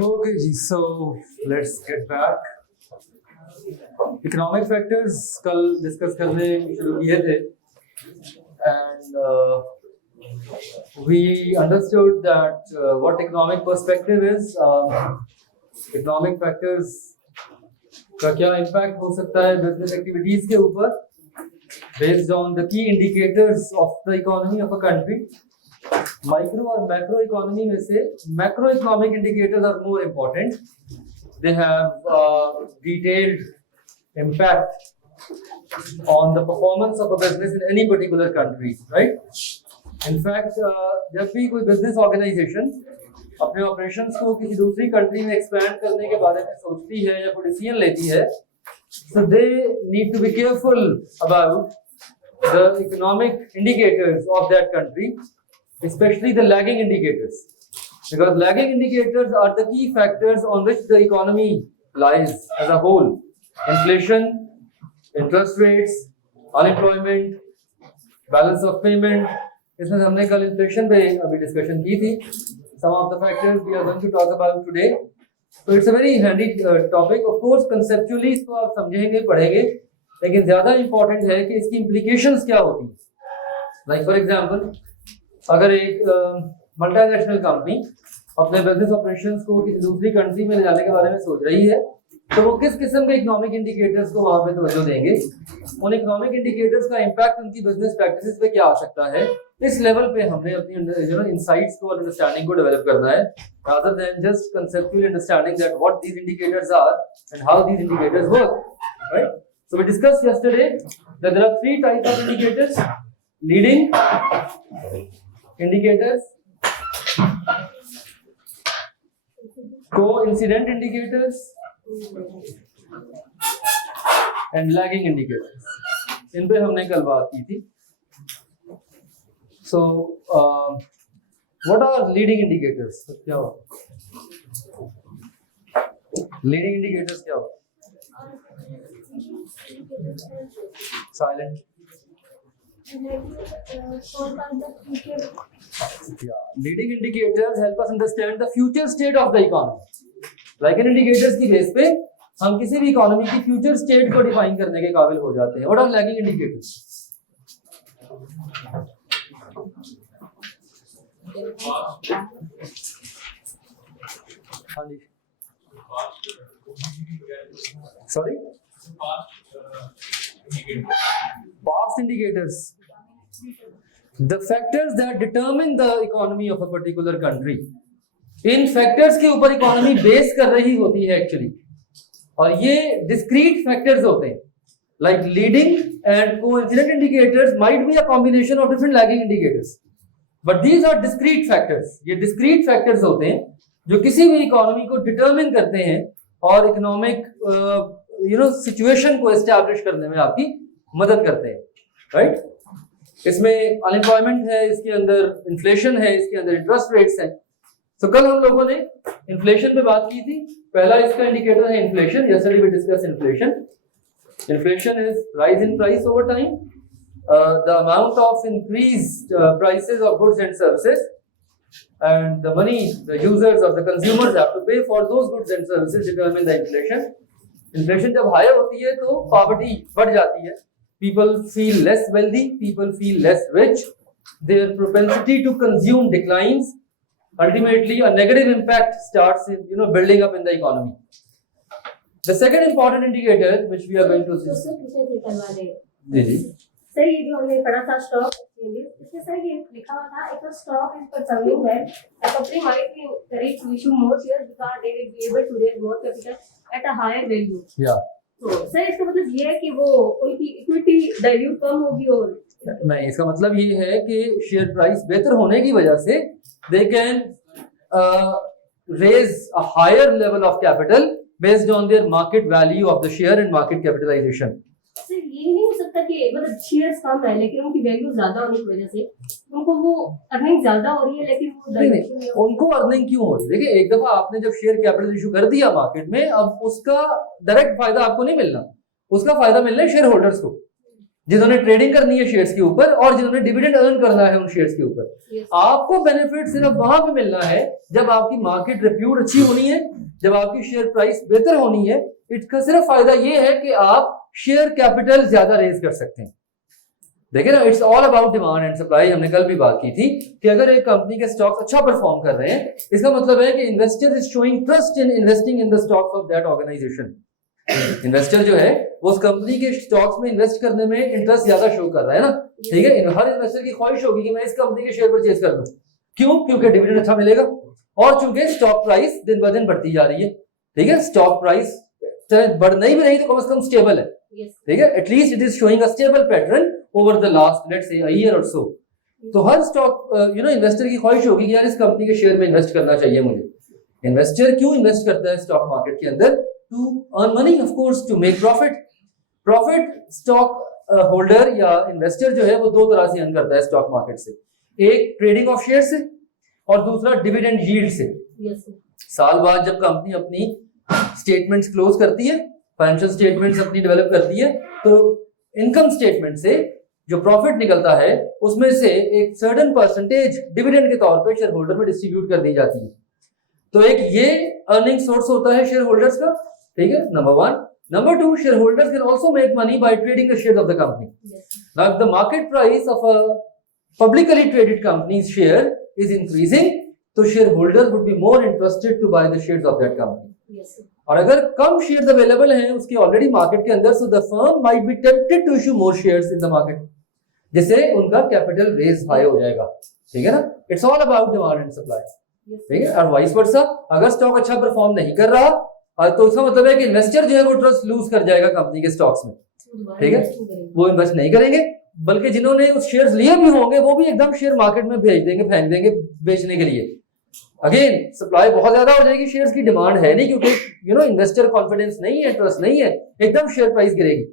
Okay, so let's get back. Economic factors कल discuss करने शुरू किए थे and we understood that what economic perspective is. Economic factors का क्या impact हो सकता है business activities के ऊपर based on the key indicators of the economy of a country. Micro और macro economy में से macroeconomic indicators are more important. They have detailed impact on the performance of a business in any particular country, right? In fact, जब भी कोई business organization अपने operations को किसी दूसरी country में expand करने के बारे में सोचती है या कोई decision लेती है, so they need to be careful about the economic indicators of that country, especially the lagging indicators, because lagging indicators are the key factors on which the economy lies as a whole. Inflation, interest rates, unemployment, balance of payment. इसमें हमने कल inflation पे अभी discussion की थी. Some of the factors we are going to talk about today. So it's a very handy topic. Of course, conceptually इसको आप समझेंगे, पढ़ेंगे, लेकिन ज़्यादा important है कि इसकी implications क्या होती हैं. Like for example, अगर एक मल्टीनेशनल कंपनी अपने बिजनेस ऑपरेशंस को किसी दूसरी कंट्री में ले जाने के बारे में सोच रही है, तो वो किस किस्म के इकोनॉमिक इंडिकेटर्स को वहां पे तवज्जो देंगे, उन इकोनॉमिक इंडिकेटर्स का इंपैक्ट उनकी बिजनेस प्रैक्टिसेस पे क्या आ सकता है, इस लेवल पे हमने अपनी इनसाइट्स को और अंडरस्टैंडिंग को डेवलप करना है, rather than just conceptually understanding that what these indicators are and how these indicators work, right? So we discussed yesterday that there are three types of indicators: leading indicators, coincident indicators, and lagging indicators. इन पे हमने कल बात की थी. So, what are leading indicators? क्या हो? Leading indicators क्या हो? Silent. Yeah. Leading indicators help us understand the future state of the economy. Lagging indicators की बेस पे हम किसी भी इकोनॉमी की फ्यूचर स्टेट को डिफाइन करने के काबिल हो जाते हैं. What are lagging indicators? हाँ जी. Sorry? Past indicators. The factors that determine the economy of a particular country. In factors के ऊपर इकोनॉमी बेस कर रही होती है एक्चुअली, और ये डिस्क्रीट फैक्टर्स होते हैं. Like leading and coincident indicators might be a combination of different lagging indicators, but these are discrete factors. ये डिस्क्रीट फैक्टर्स होते हैं जो किसी भी इकोनॉमी को डिटरमिन करते हैं और इकोनॉमिक सिचुएशन को एस्टैब्लिश करने में आपकी मदद करते हैं, राइट? इसमें अनएम्प्लॉयमेंट है, इसके अंदर इन्फ्लेशन है, इसके अंदर इंटरेस्ट रेट्स हैं. तो कल हम लोगों ने इन्फ्लेशन पे बात की थी. पहला इसका इंडिकेटर है inflation. Yesterday we discuss inflation. Inflation is rise in price over time. The amount of increased prices of goods and services, and the money the users or the consumers have to pay for those goods and services determine the inflation. Inflation जब high होती है तो poverty बढ़ जाती है, people feel less wealthy, people feel less rich, their propensity to consume declines, ultimately a negative impact starts in, building up in the economy. The second important indicator which we are going to see. जी sir ये जो हमने पढ़ा था stock exchanges, इसमें sir ये लिखा हुआ था if a stock is performing well, a company might be encouraged to issue more shares because they will be able to raise more capital at a higher value. या तो sir इसका मतलब ये है कि वो उनकी इक्विटी डाइल्यूट कम होगी और नहीं, इसका मतलब ये है कि शेयर प्राइस बेहतर होने की वजह से they can raise a higher level of capital based on their market value of the share and market capitalisation. Sir ये नहीं हो सकता कि मतलब शेयर्स कम है लेकिन उनकी वैल्यू ज्यादा होने की वजह से उनको वो अर्निंग ज्यादा हो रही है लेकिन वो नहीं, उनको अर्निंग क्यों हो रही है? देखिए, एक दफा आपने जब शेयर कैपिटल इशू कर दिया मार्केट में, अब उसका डायरेक्ट फायदा आपको नहीं मिलना, उसका फायदा मिलना है शेयर होल्डर्स को, जिन्होंने ट्रेडिंग करनी है शेयर्स के ऊपर और जिन्होंने डिविडेंड अर्न करना है उन शेयर्स के ऊपर. आपको बेनिफिट सिर्फ वहां पे मिलना है जब आपकी मार्केट रिप्यूट अच्छी होनी है, जब आपकी शेयर प्राइस बेहतर होनी है. इसका सिर्फ फायदा ये है कि आप शेयर कैपिटल ज्यादा रेज कर सकते हैं. देखिए ना, it's all about demand and supply. हमने कल भी बात की थी कि अगर एक कंपनी के स्टॉक्स अच्छा परफॉर्म कर रहे हैं, इसका मतलब है कि investor is showing trust in investing in the stocks of that organisation. Investor जो है वो उस कंपनी के स्टॉक्स में इन्वेस्ट करने में इंटरेस्ट ज्यादा शो कर रहा है ना. ठीक है, हर इन्वेस्टर की ख्वाहिश होगी कि मैं इस कंपनी के शेयर परचेज कर लूं. क्यों? क्योंकि डिविडेंड अच्छा मिलेगा और चूंकि स्टॉक प्राइस दिन ब दिन बढ़ती जा रही है. ठीक है, स्टॉक प्राइस बढ़ नहीं भी रही तो कम से कम स्टेबल है. ठीक है, at least it is showing a stable pattern over the last let's say a year और सो. तो हर स्टॉक इन्वेस्टर की ख्वाहिश होगी कि यार इस कंपनी के शेयर में इन्वेस्ट करना चाहिए मुझे. इन्वेस्टर क्यों इन्वेस्ट करता है स्टॉक मार्केट के अंदर? To earn money, of course, to make profit. Stock holder या इन्वेस्टर जो है वो दो तरह से अर्न करता है स्टॉक मार्केट से. एक ट्रेडिंग ऑफ शेयर से और दूसरा डिविडेंड यील्ड से. साल बाद जब कंपनी अपनी स्टेटमेंट्स क्लोज करती है, फाइनेंशियल स्टेटमेंट्स अपनी डेवलप करती है, तो इनकम स्टेटमेंट से जो प्रॉफिट निकलता है उसमें से एक सर्टेन परसेंटेज डिविडेंड के तौर पे शेयर होल्डर में डिस्ट्रीब्यूट कर दी जाती है. तो एक ये अर्निंग सोर्स होता है शेयर होल्डर्स का. ठीक है, number one. Number two, share holders can also make money by trading the shares of the company. Now if the market price of a publicly traded company's share is increasing, तो share holder would be more interested to buy the shares of that company. और अगर कम shares available हैं उसके already market के अंदर, so the firm might be tempted to issue more shares in the market, जिससे उनका capital raise high हो जाएगा. ठीक है ना, it's all about demand and supply. ठीक है, और वाइस वर्सा, अगर स्टॉक अच्छा परफॉर्म नहीं कर रहा तो उसका मतलब है कि इन्वेस्टर जो है वो ट्रस्ट लूज कर जाएगा कंपनी के स्टॉक्स में. ठीक है, वो इन्वेस्ट नहीं करेंगे, बल्कि जिन्होंने उस शेयर्स लिए भी होंगे वो भी एकदम शेयर मार्केट में भेज देंगे, फेंक देंगे बेचने के लिए. अगेन सप्लाई बहुत ज्यादा हो जाएगी, शेयर्स की डिमांड है नहीं, क्योंकि इन्वेस्टर कॉन्फिडेंस नहीं है, ट्रस्ट नहीं है, एकदम शेयर प्राइस गिरेगी,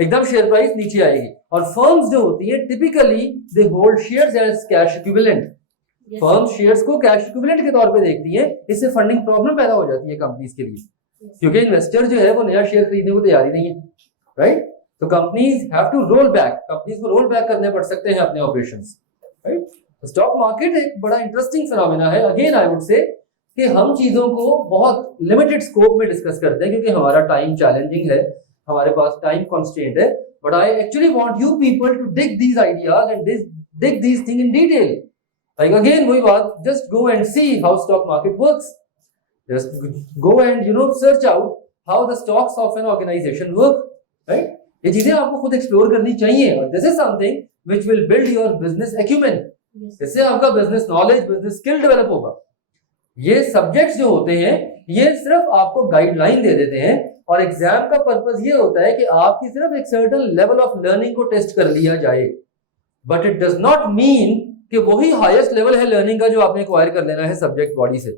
एकदम शेयर प्राइस नीचे आएगी. और फर्म्स जो होती है typically they hold shares as cash equivalent. Firm shares को कैश इक्विवेलेंट के तौर पे देखती है. इससे फंडिंग प्रॉब्लम पैदा हो जाती है कंपनीज के लिए, क्योंकि इन्वेस्टर जो है वो नया शेयर खरीदने को तैयार ही नहीं है. राइट, तो companies have to roll back, companies को रोल बैक करने पड़ सकते हैं अपने ऑपरेशंस. राइट, स्टॉक मार्केट एक बड़ा इंटरेस्टिंग फिनोमेना है. अगेन आई वुड से कि हम चीजों को बहुत लिमिटेड स्कोप में डिस्कस करते हैं क्योंकि हमारा टाइम चैलेंजिंग है, हमारे पास टाइम कंस्ट्रेंट है. But I actually want you people to dig these ideas and dig these thing in detail. Like again वही बात, just go and see how stock market works, just go and search out how the stocks of an organisation work. Right, ये चीजें आपको खुद explore करनी चाहिए. और this is something which will build your business acumen. इससे आपका business knowledge, business skill develop होगा. ये सब्जेक्ट्स जो होते हैं ये सिर्फ आपको गाइडलाइन दे देते हैं और एग्जाम का पर्पस ये होता है कि आपकी सिर्फ एक सर्टेन लेवल ऑफ लर्निंग को टेस्ट कर लिया जाए. But it does not mean कि वही हाईएस्ट लेवल है लर्निंग का जो आपने एक्वायर कर लेना है सब्जेक्ट बॉडी से.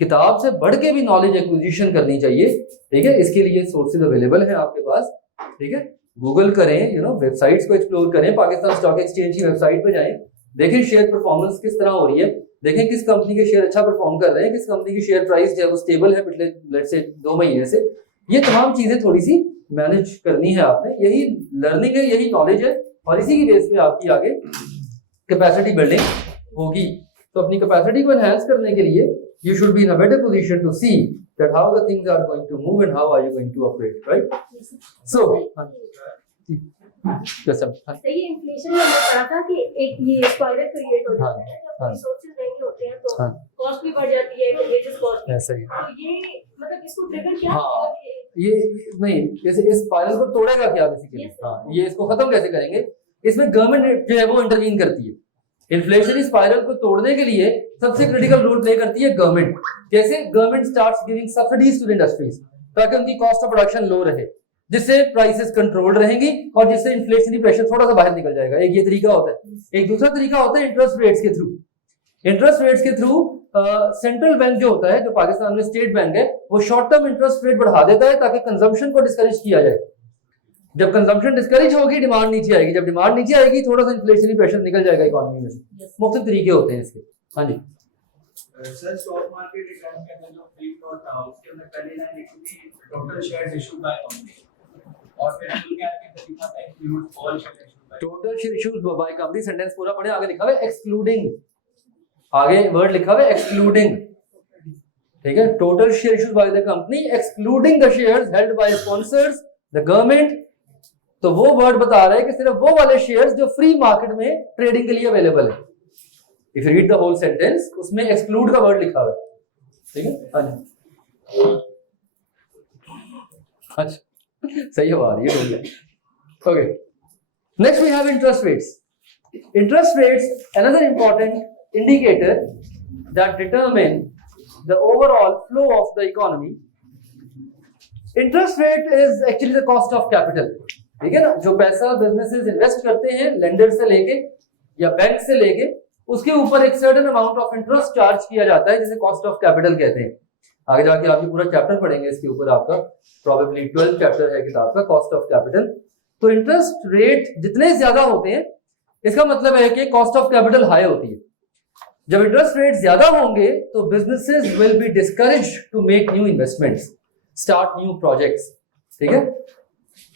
किताब से बढ़ के भी नॉलेज एक्विजिशन करनी चाहिए. ठीक है, इसके लिए सोर्सेज अवेलेबल है आपके पास. ठीक है, गूगल करें, वेबसाइट्स को एक्सप्लोर करें, पाकिस्तान स्टॉक एक्सचेंज की वेबसाइट पे जाएं, देखें शेयर परफॉर्मेंस किस तरह हो रही है, देखें किस कंपनी के शेयर अच्छा परफॉर्म कर रहे हैं, किस कंपनी की शेयर प्राइस जो है वो स्टेबल है पिछले लेट्स से 2 महीने से. ये तमाम चीजें थोड़ी सी मैनेज करनी है आपने. यही लर्निंग है, यही नॉलेज है और इसी की बेस पे आपकी आगे कैपेसिटी बिल्डिंग होगी. तो अपनी कैपेसिटी को एनहांस करने के लिए you should be in a better position to see that how the things are going to move and how are you going to operate, right? So कसम सही है, इन्फ्लेशन में हमने पढ़ा था कि एक ये स्पाइरल क्रिएट हो हाँ, जाता है जब हाँ। रिसोर्सेज नहीं होते हैं तो हाँ। कॉस्ट भी बढ़ जाती है, वेजेस कॉस्ट। ऐसा ही तो ये मतलब इसको ट्रिगर क्या हाँ। करेगा कि ये नहीं, जैसे इस स्पाइरल को तोड़ेगा क्या बेसिकली? Yes, sir. हाँ, ये इसको खत्म कैसे करेंगे? इसमें गवर्नमेंट जो है वो इंटरवीन करती है। इन्फ्लेशनरी स्पाइरल को तोड़ने के लिए सबसे क्रिटिकल रोल प्ले करती है गवर्नमेंट। कैसे? Government starts giving subsidies to the industries ताकि उनकी कॉस्ट ऑफ प्रोडक्शन लो रहे, जिससे प्राइसेस कंट्रोल्ड रहेंगी और जिससे इन्फ्लेशनरी प्रेशर थोड़ा सा बाहर निकल जाएगा। एक ये तरीका होता है। एक दूसरा तरीका होता है इंटरेस्ट रेट्स के थ्रू। इंटरेस्ट रेट्स के थ्रू सेंट्रल बैंक जो होता है, जो पाकिस्तान में स्टेट बैंक है, वो शॉर्ट टर्म इंटरेस्ट रेट बढ़ा देता है ताकि कंजम्पशन को डिस्करेज किया जाए। जब कंजम्पशन डिस्करेज होगी, डिमांड नीचे आएगी। जब डिमांड नीचे आएगी, थोड़ा सा इन्फ्लेशनरी प्रेशर निकल जाएगा इकोनॉमी में। मुख्तलिफ तरीके होते हैं इसके। हाँ जी सर, स्टॉक मार्केट रिटर्न के अंदर जो फ्री फ्लोट था उसके अंदर पहली लाइन लिखी थी total shares issued by company, और फिर फुल कैप के अंदर लिखा था include all shares issued by. Total share issues by company, sentence पूरा पढ़े, आगे लिखा हुआ है एक्सक्लूडिंग, आगे वर्ड लिखा हुआ है एक्सक्लूडिंग। ठीक है, total share issues by the company excluding the shares held by sponsors the government. तो वो वर्ड बता रहा है कि सिर्फ वो वाले शेयर्स जो फ्री मार्केट में ट्रेडिंग के लिए अवेलेबल है। If you read the whole sentence, उसमें एक्सक्लूड का वर्ड लिखा हुआ है। ठीक है, हाँ जी, अच्छा सही है बात, ये बोल रहे। Okay, next we have interest rates. Interest rates, another important indicator that determine the overall flow of the economy. Interest rate is actually the cost of capital. ठीक है ना, जो पैसा बिजनेसेस इन्वेस्ट करते हैं लेंडर से लेके या बैंक से लेके, उसके ऊपर एक certain amount of interest charge किया जाता है, जिसे कॉस्ट ऑफ कैपिटल कहते हैं। आगे जाके आप ये पूरा चैप्टर पढ़ेंगे इसके ऊपर, आपका प्रोबेबली 12th चैप्टर है किताब का, कॉस्ट ऑफ कैपिटल। तो इंटरेस्ट रेट जितने ज्यादा होते हैं, इसका मतलब है कि कॉस्ट ऑफ कैपिटल हाई होती है। जब इंटरेस्ट रेट ज्यादा होंगे तो businesses will be discouraged to make new investments, start new projects. ठीक है,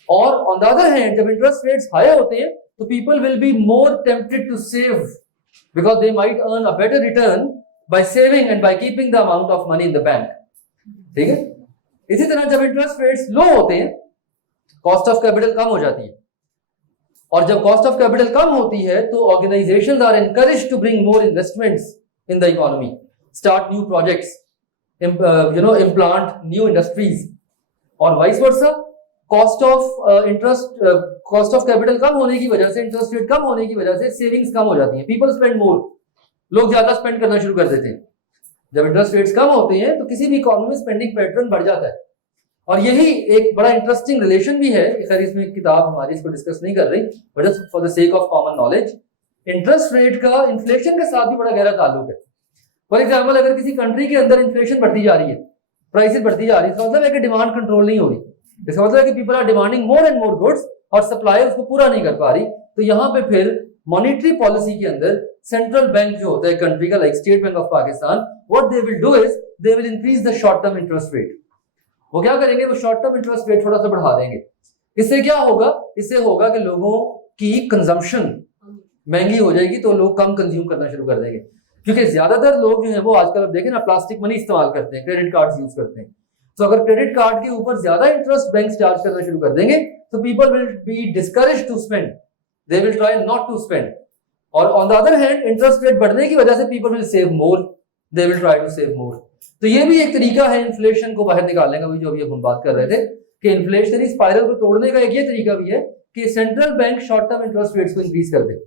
और ऑन द अदर हैंड जब इंटरेस्ट रेट्स हाई होते हैं तो people will be more tempted to save because they might earn a better return by saving and by keeping the amount of money in the bank. ठीक है, इसी तरह जब interest rates लो होते हैं, कॉस्ट ऑफ कैपिटल कम हो जाती है, और जब कॉस्ट ऑफ कैपिटल कम होती है तो organisations are encouraged to bring more investments in the economy, start new projects, implant new industries, और vice versa. Cost of capital कम होने की वजह से, इंटरेस्ट रेट कम होने की वजह से सेविंग्स कम हो जाती हैं, पीपल स्पेंड मोर, लोग ज्यादा स्पेंड करना शुरू कर देते हैं। जब इंटरेस्ट रेट्स कम होते हैं तो किसी भी इकोनॉमी में स्पेंडिंग पैटर्न बढ़ जाता है, और यही एक बड़ा इंटरेस्टिंग रिलेशन भी है। खैर इसमें किताब हमारी इसको डिस्कस नहीं कर रही, but just for the sake of common knowledge, interest rate का इन्फ्लेशन के साथ भी बड़ा गहरा ताल्लुक है। फॉर एग्जाम्पल, अगर किसी कंट्री के अंदर इन्फ्लेशन बढ़ती जा रही है, प्राइसेस बढ़ती जा रही है, इसका मतलब है कि डिमांड कंट्रोल नहीं हो रही। इसका मतलब है कि people are demanding more and more goods और सप्लाई उसको पूरा नहीं कर पा रही। तो यहाँ पे फिर मॉनेटरी पॉलिसी के अंदर सेंट्रल बैंक जो होता है कंट्री का, like state bank of Pakistan, what they will do is they will increase the short term interest rate. वो क्या करेंगे, वो शॉर्ट टर्म इंटरेस्ट रेट थोड़ा सा बढ़ा देंगे। इससे क्या होगा, इससे होगा कि लोगों की कंजम्पशन महंगी हो जाएगी, तो लोग कम कंज्यूम करना शुरू कर देंगे। क्योंकि ज्यादातर लोग जो है वो आजकल आप देखें ना, प्लास्टिक मनी इस्तेमाल करते हैं, क्रेडिट कार्ड यूज करते हैं। तो अगर क्रेडिट कार्ड के ऊपर ज्यादा इंटरेस्ट बैंक चार्ज करना शुरू कर देंगे तो people will be discouraged to spend, they will try not to spend. और on the other hand interest rate बढ़ने की वजह से people will save more, they will try to save more. तो ये भी एक तरीका है इन्फ्लेशन को बाहर निकालने का, भी जो अभी हम बात कर रहे थे कि इन्फ्लेशनरी स्पाइरल को तोड़ने का एक ये तरीका भी है कि central bank short term interest rates को इंक्रीज कर दे।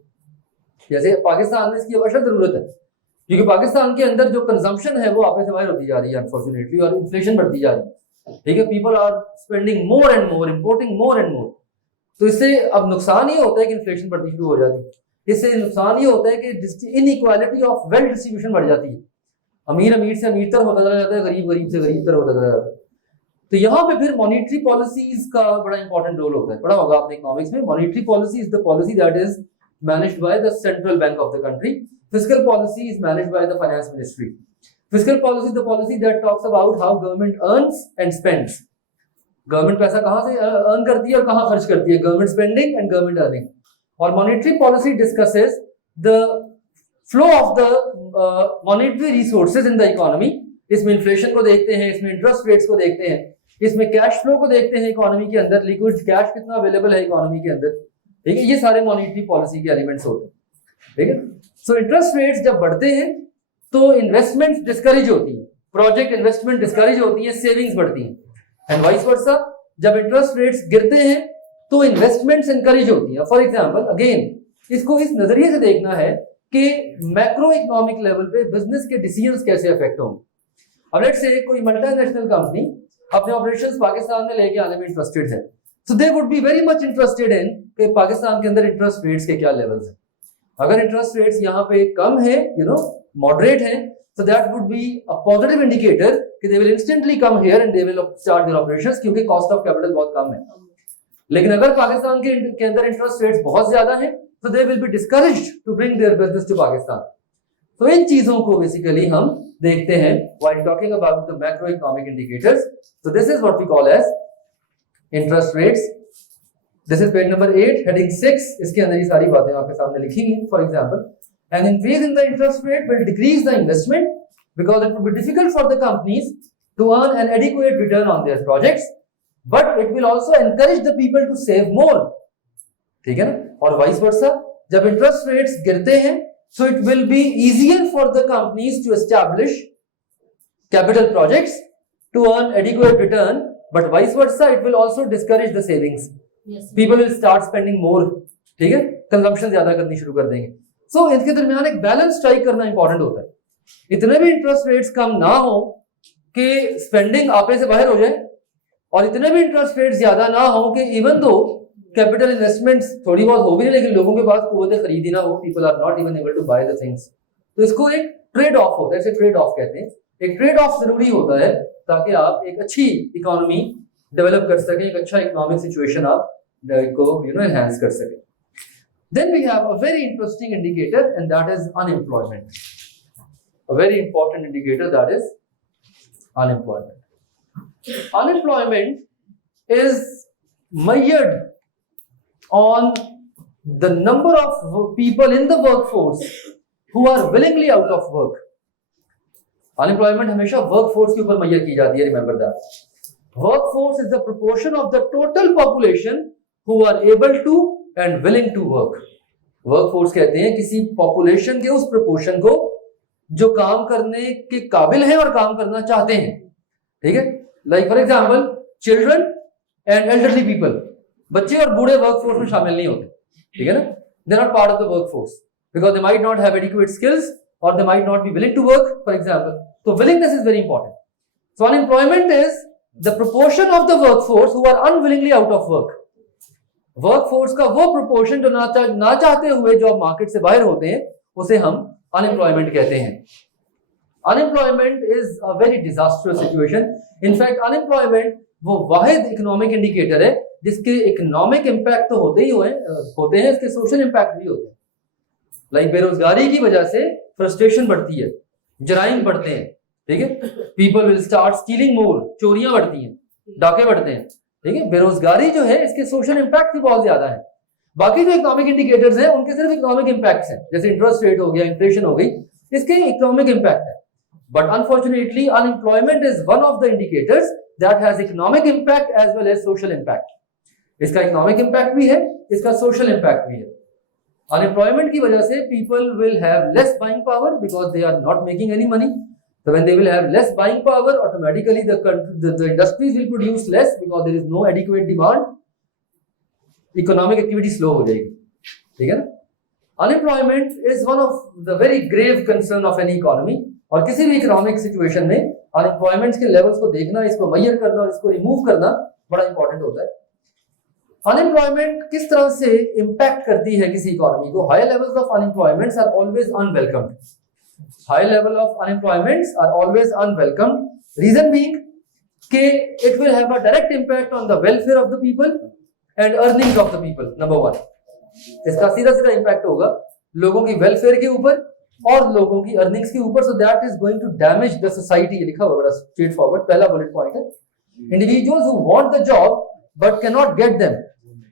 जैसे पाकिस्तान में इसकी अवश्य जरूरत है, क्योंकि पाकिस्तान के अंदर जो कंजम्पशन है वो आपस में बाहर होती जा रही है अनफॉर्चुनेटली, और इन्फ्लेशन बढ़ती जा रही है। ठीक है, people are spending more and more, importing more and more. तो इससे अब नुकसान ये होता है कि इन्फ्लेशन बढ़नी शुरू हो जाती है। इससे नुकसान ये होता है कि इनइक्वालिटी ऑफ वेल्थ डिस्ट्रीब्यूशन बढ़ जाती है, अमीर अमीर से अमीरतर होता चला जाता है, गरीब गरीब से गरीबतर होता चला जाता है। तो यहाँ पे फिर मॉनेटरी पॉलिसीज का बड़ा इंपॉर्टेंट रोल होता है। पढ़ा होगा आपने इकोनॉमिक्स में, monetary policy is the policy that is managed by the central bank of the country, fiscal policy is managed by the finance ministry. Fiscal policy is the policy that talks about how government earns and spends, government पैसा कहाँ से earn करती है और कहाँ खर्च करती है, government spending and government earning. और monetary policy discusses the flow of the monetary resources in the economy. इसमें इन्फ्लेशन को देखते हैं, इसमें इंटरेस्ट रेट्स को देखते हैं, इसमें कैश फ्लो को देखते हैं, इकोनॉमी के अंदर लिक्विड कैश कितना अवेलेबल है इकोनॉमी के अंदर, ठीक है, ये सारे मॉनेटरी पॉलिसी के एलिमेंट्स होते हैं, ठीक है। सो इंटरेस्ट रेट्स जब बढ़ते हैं तो इन्वेस्टमेंट डिस्करेज होती है, प्रोजेक्ट इन्वेस्टमेंट डिस्करेज होती है, सेविंग्स बढ़ती हैं, एंड वाइस वर्सा जब इंटरेस्ट रेट्स गिरते हैं तो इन्वेस्टमेंट्स इनकरेज होती है। फॉर एग्जांपल अगेन इसको इस नजरिए से देखना है कि मैक्रो इकोनॉमिक लेवल पे बिजनेस के डिसीजंस कैसे अफेक्ट होंगे। अब लेट्स से कोई मल्टीनेशनल कंपनी अपने ऑपरेशंस पाकिस्तान में लेके आने में इंटरेस्टेड है, so they would be very much interested in कि पाकिस्तान के अंदर इंटरेस्ट रेट्स के क्या लेवल्स हैं। अगर इंटरेस्ट रेट्स यहाँ पे कम है, मॉडरेट है, so that would be a positive indicator कि they will instantly come here and they will start their operations क्योंकि cost of capital बहुत कम है। लेकिन अगर पाकिस्तान के अंदर इंटरेस्ट रेट्स बहुत ज्यादा हैं so they will be discouraged to bring their business to Pakistan। तो इन चीजों को बेसिकली हम देखते हैं while talking about the macroeconomic indicators। So this is what we call as interest rates। This is page number 8 heading 6, इसके अंदर ये सारी बातें आपके सामने लिखी हैं। For example, an increase in the interest rate will decrease the investment because it will be difficult for the companies to earn an adequate return on their projects, but it will also encourage the people to save more। ठीक है ना, और vice वर्सा जब interest rates गिरते हैं so it will be easier for the companies to establish capital projects to earn adequate return, but vice versa it will also discourage the savings। people will start spending more, ठीक है, consumption ज्यादा करनी शुरू कर देंगे। सो इनके दरमियान एक बैलेंस स्ट्राइक करना इंपॉर्टेंट होता है। इतने भी इंटरेस्ट रेट्स कम ना हो कि स्पेंडिंग आपे से बाहर हो जाए, और इतने भी इंटरेस्ट रेट्स ज्यादा ना हो कि इवन दो कैपिटल इन्वेस्टमेंट्स थोड़ी बहुत हो भी नहीं लेकिन लोगों के पास कुव्वत खरीदी ना हो, people are not even able to buy the things. तो इसको एक ट्रेड ऑफ होता है, इसे ट्रेड ऑफ कहते हैं। एक ट्रेड ऑफ जरूरी होता है ताकि आप एक अच्छी इकोनॉमी डेवलप कर सकें, एक अच्छा इकोनॉमिक सिचुएशन आप को एनहांस कर सकें। Then we have a very interesting indicator and that is unemployment। A very important indicator, that is unemployment। Unemployment is measured on the number of people in the workforce who are willingly out of work। Unemployment हमेशा workforce के ऊपर measure की जाती है, remember that। Workforce is the proportion of the total population who are able to and willing to work। Workforce कहते हैं किसी population के उस प्रोपोर्शन को जो काम करने के काबिल है और काम करना चाहते हैं, ठीक है। Like for example children and elderly people, बच्चे और बूढ़े वर्कफोर्स में शामिल नहीं होते, ठीक है ना। They are not part of the workforce because they might not have adequate skills और they might not be willing to work, for example. तो willingness is very important. So unemployment is the proportion of the workforce who are unwillingly out of work. Workforce का वो proportion जो ना चाहते हुए job market से बाहर होते हैं उसे हम अनएम्प्लॉयमेंट कहते हैं। Unemployment is a very disastrous situation. In fact unemployment वो वाहिद इकोनॉमिक इंडिकेटर है जिसके इकोनॉमिक इंपैक्ट तो होते हैं, इसके सोशल इंपैक्ट भी होते हैं। लाइक बेरोजगारी की वजह से फ्रस्ट्रेशन बढ़ती है, जराइम बढ़ते हैं, ठीक है। पीपल विल स्टार्ट स्टीलिंग मोर, चोरियां बढ़ती हैं, डाके बढ़ते हैं, ठीक है। बेरोजगारी जो है इसके सोशल इंपैक्ट भी बहुत ज्यादा है। बाकी जो इकोनॉमिक इंडिकेटर्स हैं उनके सिर्फ इकोनॉमिक इंपैक्ट्स हैं, जैसे इंटरेस्ट रेट हो गया, इन्फ्लेशन हो गई, इसके इकोनॉमिक इंपैक्ट है। But unfortunately unemployment is one of the indicators that has economic impact as well as social impact. इसका इकोनॉमिक इंपैक्ट भी है, इसका सोशल इंपैक्ट भी है। अनएम्प्लॉयमेंट की वजह से people will have less buying power because they are not making any money. So when they will have less buying power, automatically the industries will produce less because there is no adequate demand. Economic activity slow हो जाएगी, ठीक है ना। Unemployment is one of the very grave concern of any economy। और किसी भी economic situation में unemployment के लेवल्स को देखना, इसको मेजर करना और इसको रिमूव करना बड़ा इंपॉर्टेंट होता है। अनएम्प्लॉयमेंट किस तरह से इंपैक्ट करती है किसी इकोनॉमी को? High levels of unemployment are always unwelcomed. High level of unemployments are always unwelcomed. Reason being कि it will have a direct impact on the welfare of the people and earnings of the people. Number one, इसका सीधा सीधा impact होगा लोगों की welfare के ऊपर और लोगों की अर्निंग्स के ऊपर। So that is going to damage the society। ये लिखा हुआ बड़ा स्ट्रेट फॉरवर्ड, पहला बुलेट पॉइंट है। Individuals who want the job but cannot get them,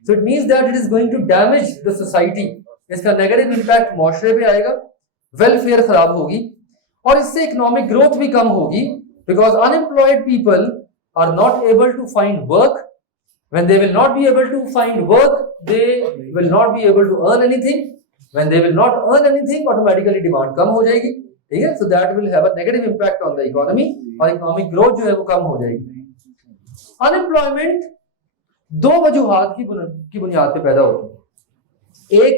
so it means that it is going to damage the society। इसका negative impact मुआशरे पे आएगा, वेलफेयर खराब होगी और इससे इकोनॉमिक ग्रोथ भी कम होगी because unemployed people are not able to find work. When they will not be able to find work they will not be able to earn anything. When they will not earn anything, automatically demand कम हो जाएगी, ठीक है? So that will have a negative impact on the economy और economic growth जो है वो कम हो जाएगी. Unemployment दो वजूहात की बुनियाद पे पैदा होती है. एक,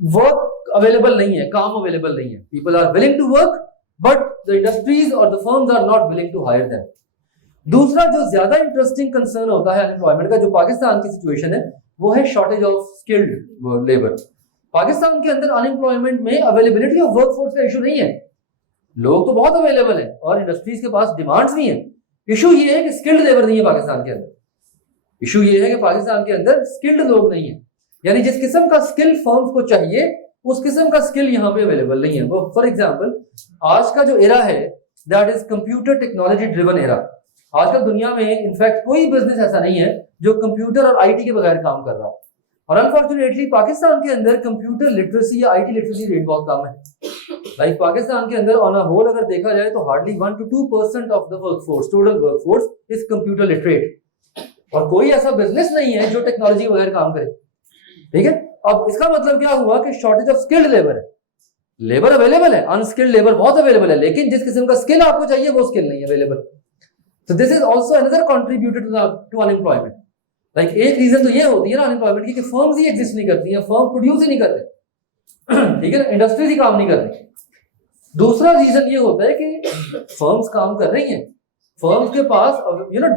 वर्क अवेलेबल नहीं है, काम अवेलेबल नहीं है. People are willing to work but the industries और the firms are not willing to hire them. दूसरा जो ज्यादा इंटरेस्टिंग कंसर्न होता है अनएम्प्लॉयमेंट का, जो पाकिस्तान की सिचुएशन है, वो है shortage of skilled labour. Pakistan के अंदर अनएम्प्लॉयमेंट में अवेलेबिलिटी ऑफ वर्कफोर्स का इशू नहीं है. लोग तो बहुत अवेलेबल है और इंडस्ट्रीज के पास डिमांड्स भी हैं. इशू ये है कि स्किल्ड लेबर नहीं है पाकिस्तान के अंदर. इशू ये है कि पाकिस्तान के अंदर स्किल्ड लोग नहीं है, यानी जिस किस्म का स्किल फर्म्स को चाहिए उस किस्म का स्किल यहाँ पे अवेलेबल नहीं है. वो फॉर एग्जांपल आज का जो एरा है that is computer technology driven era. आजकल दुनिया में इनफैक्ट कोई बिजनेस ऐसा नहीं है जो कंप्यूटर और आईटी के बगैर काम कर रहा हो. और अनफॉर्चुनेटली पाकिस्तान के अंदर कंप्यूटर लिटरेसी या आईटी लिटरेसी रेट बहुत कम है. लाइक पाकिस्तान के अंदर ऑन अ होल अगर देखा जाए तो hardly 1 to 2% of the workforce, total workforce is computer literate. और कोई ऐसा बिजनेस नहीं है जो टेक्नोलॉजी के बगैर काम करे, ठीक है? अब इसका मतलब क्या हुआ कि शॉर्टेज ऑफ स्किल्ड लेबर है. लेबर अवेलेबल है, अनस्किल्ड लेबर बहुत अवेलेबल है, लेकिन जिस किस्म का स्किल आपको चाहिए वो स्किल नहीं available. So this is also another contributor to unemployment. Like एक रीजन तो ये होती है ना अनएम्प्लॉयमेंट की कि फर्म्स ही एग्जिस्ट नहीं करती हैं, फर्म प्रोड्यूस ही नहीं करते, ठीक है ना, इंडस्ट्रीज ही काम नहीं कर रही. दूसरा रीजन ये होता है कि फर्म्स काम कर रही हैं, फर्म्स के पास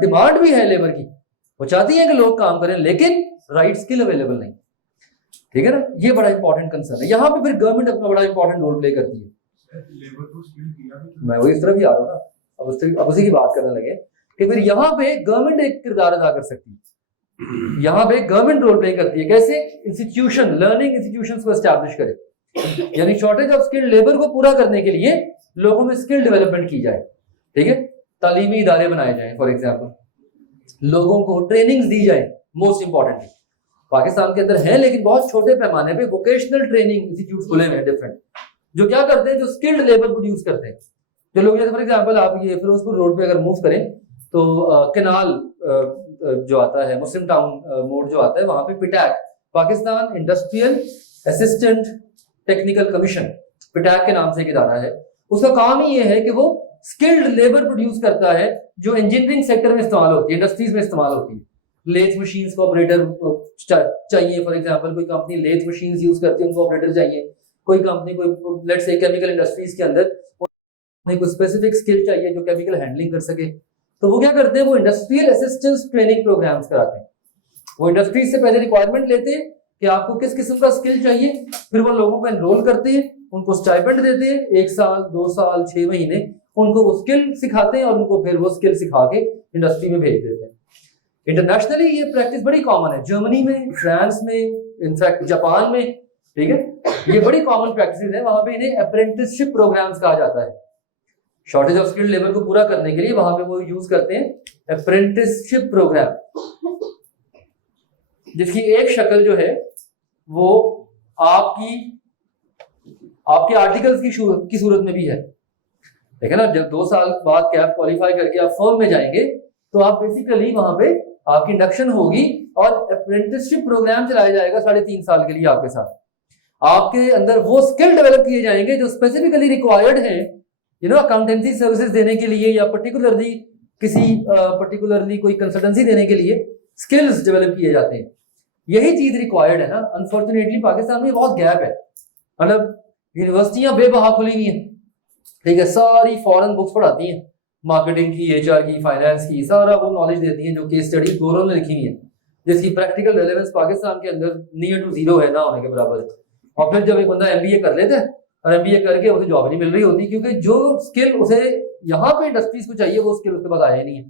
डिमांड भी है लेबर की, वो चाहती हैं कि लोग काम करें, लेकिन राइट स्किल अवेलेबल नहीं, ठीक है ना. ये बड़ा इंपॉर्टेंट कंसर्न है. यहाँ पे फिर गवर्नमेंट अपना बड़ा इंपॉर्टेंट रोल प्ले करती है. मैं वही इस तरफ ही आ रहा हूँ ना, अब उसी की बात करने लगे कि फिर यहाँ पे गवर्नमेंट एक किरदार अदा कर सकती है. यहाँ पे गवर्नमेंट रोल प्ले करती है. कैसे? इंस्टीट्यूशन, लर्निंग इंस्टीट्यूशंस को एस्टैब्लिश करे, यानी शॉर्टेज ऑफ स्किल्ड लेबर को पूरा करने के लिए लोगों में स्किल डेवलपमेंट की जाए, ठीक है. तालीमी इदारे बनाए जाए, फॉर एग्जाम्पल लोगों को ट्रेनिंग्स दी जाए. मोस्ट इंपॉर्टेंटली पाकिस्तान के अंदर है लेकिन बहुत छोटे पैमाने पे वोकेशनल ट्रेनिंग इंस्टीट्यूट खुले हुए हैं डिफरेंट, जो क्या करते हैं, जो स्किल्ड लेबर प्रोड्यूस करते हैं. जो लोग जैसे फॉर एग्जांपल आप ये फिरोजपुर रोड पे अगर मूव करें तो केनाल जो आता है, मुस्लिम टाउन मोड जो आता है, वहां पे PITAC, Pakistan industrial assistant technical commission, PITAC के नाम से एक इदारा है. उसका काम ही ये है कि वो स्किल्ड लेबर प्रोड्यूस करता है जो इंजीनियरिंग सेक्टर में इस्तेमाल होती है, इंडस्ट्रीज में इस्तेमाल होती है. लेथ मशीन्स को ऑपरेटर चाहिए, फॉर एग्जांपल कोई कंपनी लेथ मशीन्स यूज करती है, उनको ऑपरेटर चाहिए. कोई कंपनी कोई लेट्स से केमिकल इंडस्ट्रीज के अंदर कोई स्पेसिफिक स्किल चाहिए जो केमिकल हैंडलिंग कर सके, तो वो क्या करते हैं, वो इंडस्ट्रियल असिस्टेंस ट्रेनिंग प्रोग्राम्स कराते हैं. वो इंडस्ट्रीज से पहले रिक्वायरमेंट लेते हैं कि आपको किस किस्म का स्किल चाहिए, फिर वो लोगों को एनरोल करते हैं, उनको स्टाइपेंड देते हैं 1 साल 2 साल 6 महीने, उनको वो स्किल सिखाते हैं और उनको फिर वो स्किल सिखा के इंडस्ट्री में भेज देते हैं. इंटरनेशनली ये प्रैक्टिस बड़ी कॉमन है, जर्मनी में, फ्रांस में, इनफैक्ट जापान में, ठीक है. ये बड़ी कॉमन प्रैक्टिस है. वहां पे इन्हें अप्रेंटिसशिप प्रोग्राम्स कहा जाता है. शॉर्टेज ऑफ स्किल्ड लेबर को पूरा करने के लिए वहां पे वो यूज करते हैं अप्रेंटिसशिप प्रोग्राम, जिसकी एक शक्ल जो है वो आपके आर्टिकल्स की सूरत में भी है, ठीक है ना. जब 2 साल बाद कैप क्वालिफाई करके आप फर्म में जाएंगे तो आप बेसिकली वहां पे आपकी इंडक्शन होगी और अप्रेंटिसशिप प्रोग्राम चलाया जाएगा 3.5 साल के लिए आपके साथ. आपके अंदर वो स्किल डेवलप किए जाएंगे जो स्पेसिफिकली रिक्वायर्ड है अकाउंटेंसी सर्विसेज देने के लिए, या पर्टिकुलरली कोई कंसल्टेंसी देने के लिए स्किल्स डेवलप किए जाते हैं. यही चीज रिक्वायर्ड है ना. अनफॉर्चुनेटली पाकिस्तान में बहुत गैप है, मतलब यूनिवर्सिटियां बेबहा खुली हुई हैं, ठीक है, सारी फॉरेन बुक्स पढ़ाती हैं, मार्केटिंग की, HR की, फाइनेंस की, सारा वो नॉलेज देती हैं जो केस स्टडी गोरों ने लिखी हुई है, जिसकी प्रैक्टिकल रेलेवेंस पाकिस्तान के अंदर नियर टू 0 है, ना होने के बराबर है. और फिर जब एक बंदा MBA कर लेता है और MBA करके उसे जॉब नहीं मिल रही होती, क्योंकि जो स्किल उसे यहाँ पे इंडस्ट्रीज को चाहिए वो स्किल उसके पास आया ही नहीं है,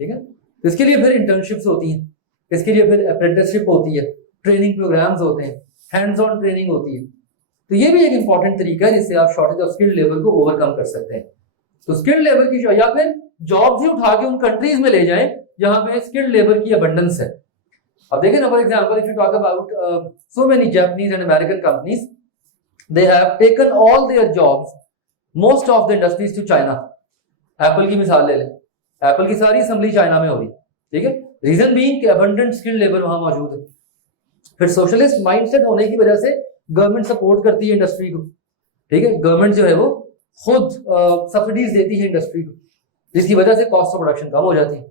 ठीक है. तो इसके लिए फिर इंटर्नशिप्स होती हैं, इसके लिए फिर अप्रेंटिसशिप होती है, ट्रेनिंग प्रोग्राम्स होते हैं, हैंड्स ऑन ट्रेनिंग होती है. तो ये भी एक इंपॉर्टेंट तरीका है जिससे आप शॉर्टेज ऑफ स्किल्ड लेबर को ओवरकम कर सकते हैं. तो स्किल्ड लेबर की, या फिर जॉब्स ही उठा के उन कंट्रीज में ले जाएं जहां पे स्किल्ड लेबर की अबंडेंस है. अब देखें ना, for example if you talk about so many Japanese and American companies, they have taken all their jobs, most of the industries to China. Apple की मिसाल ले लें, एप्पल की सारी असेंबली चाइना में हो रही, ठीक है. रीजन बीइंग कि अबंडेंट स्किल्ड लेबर वहां मौजूद है। फिर सोशलिस्ट माइंडसेट होने की वजह से गवर्नमेंट सपोर्ट करती है इंडस्ट्री को, ठीक है, गवर्नमेंट जो है वो खुद सब्सिडीज देती है इंडस्ट्री को, जिसकी वजह से कॉस्ट ऑफ प्रोडक्शन कम हो जाती है,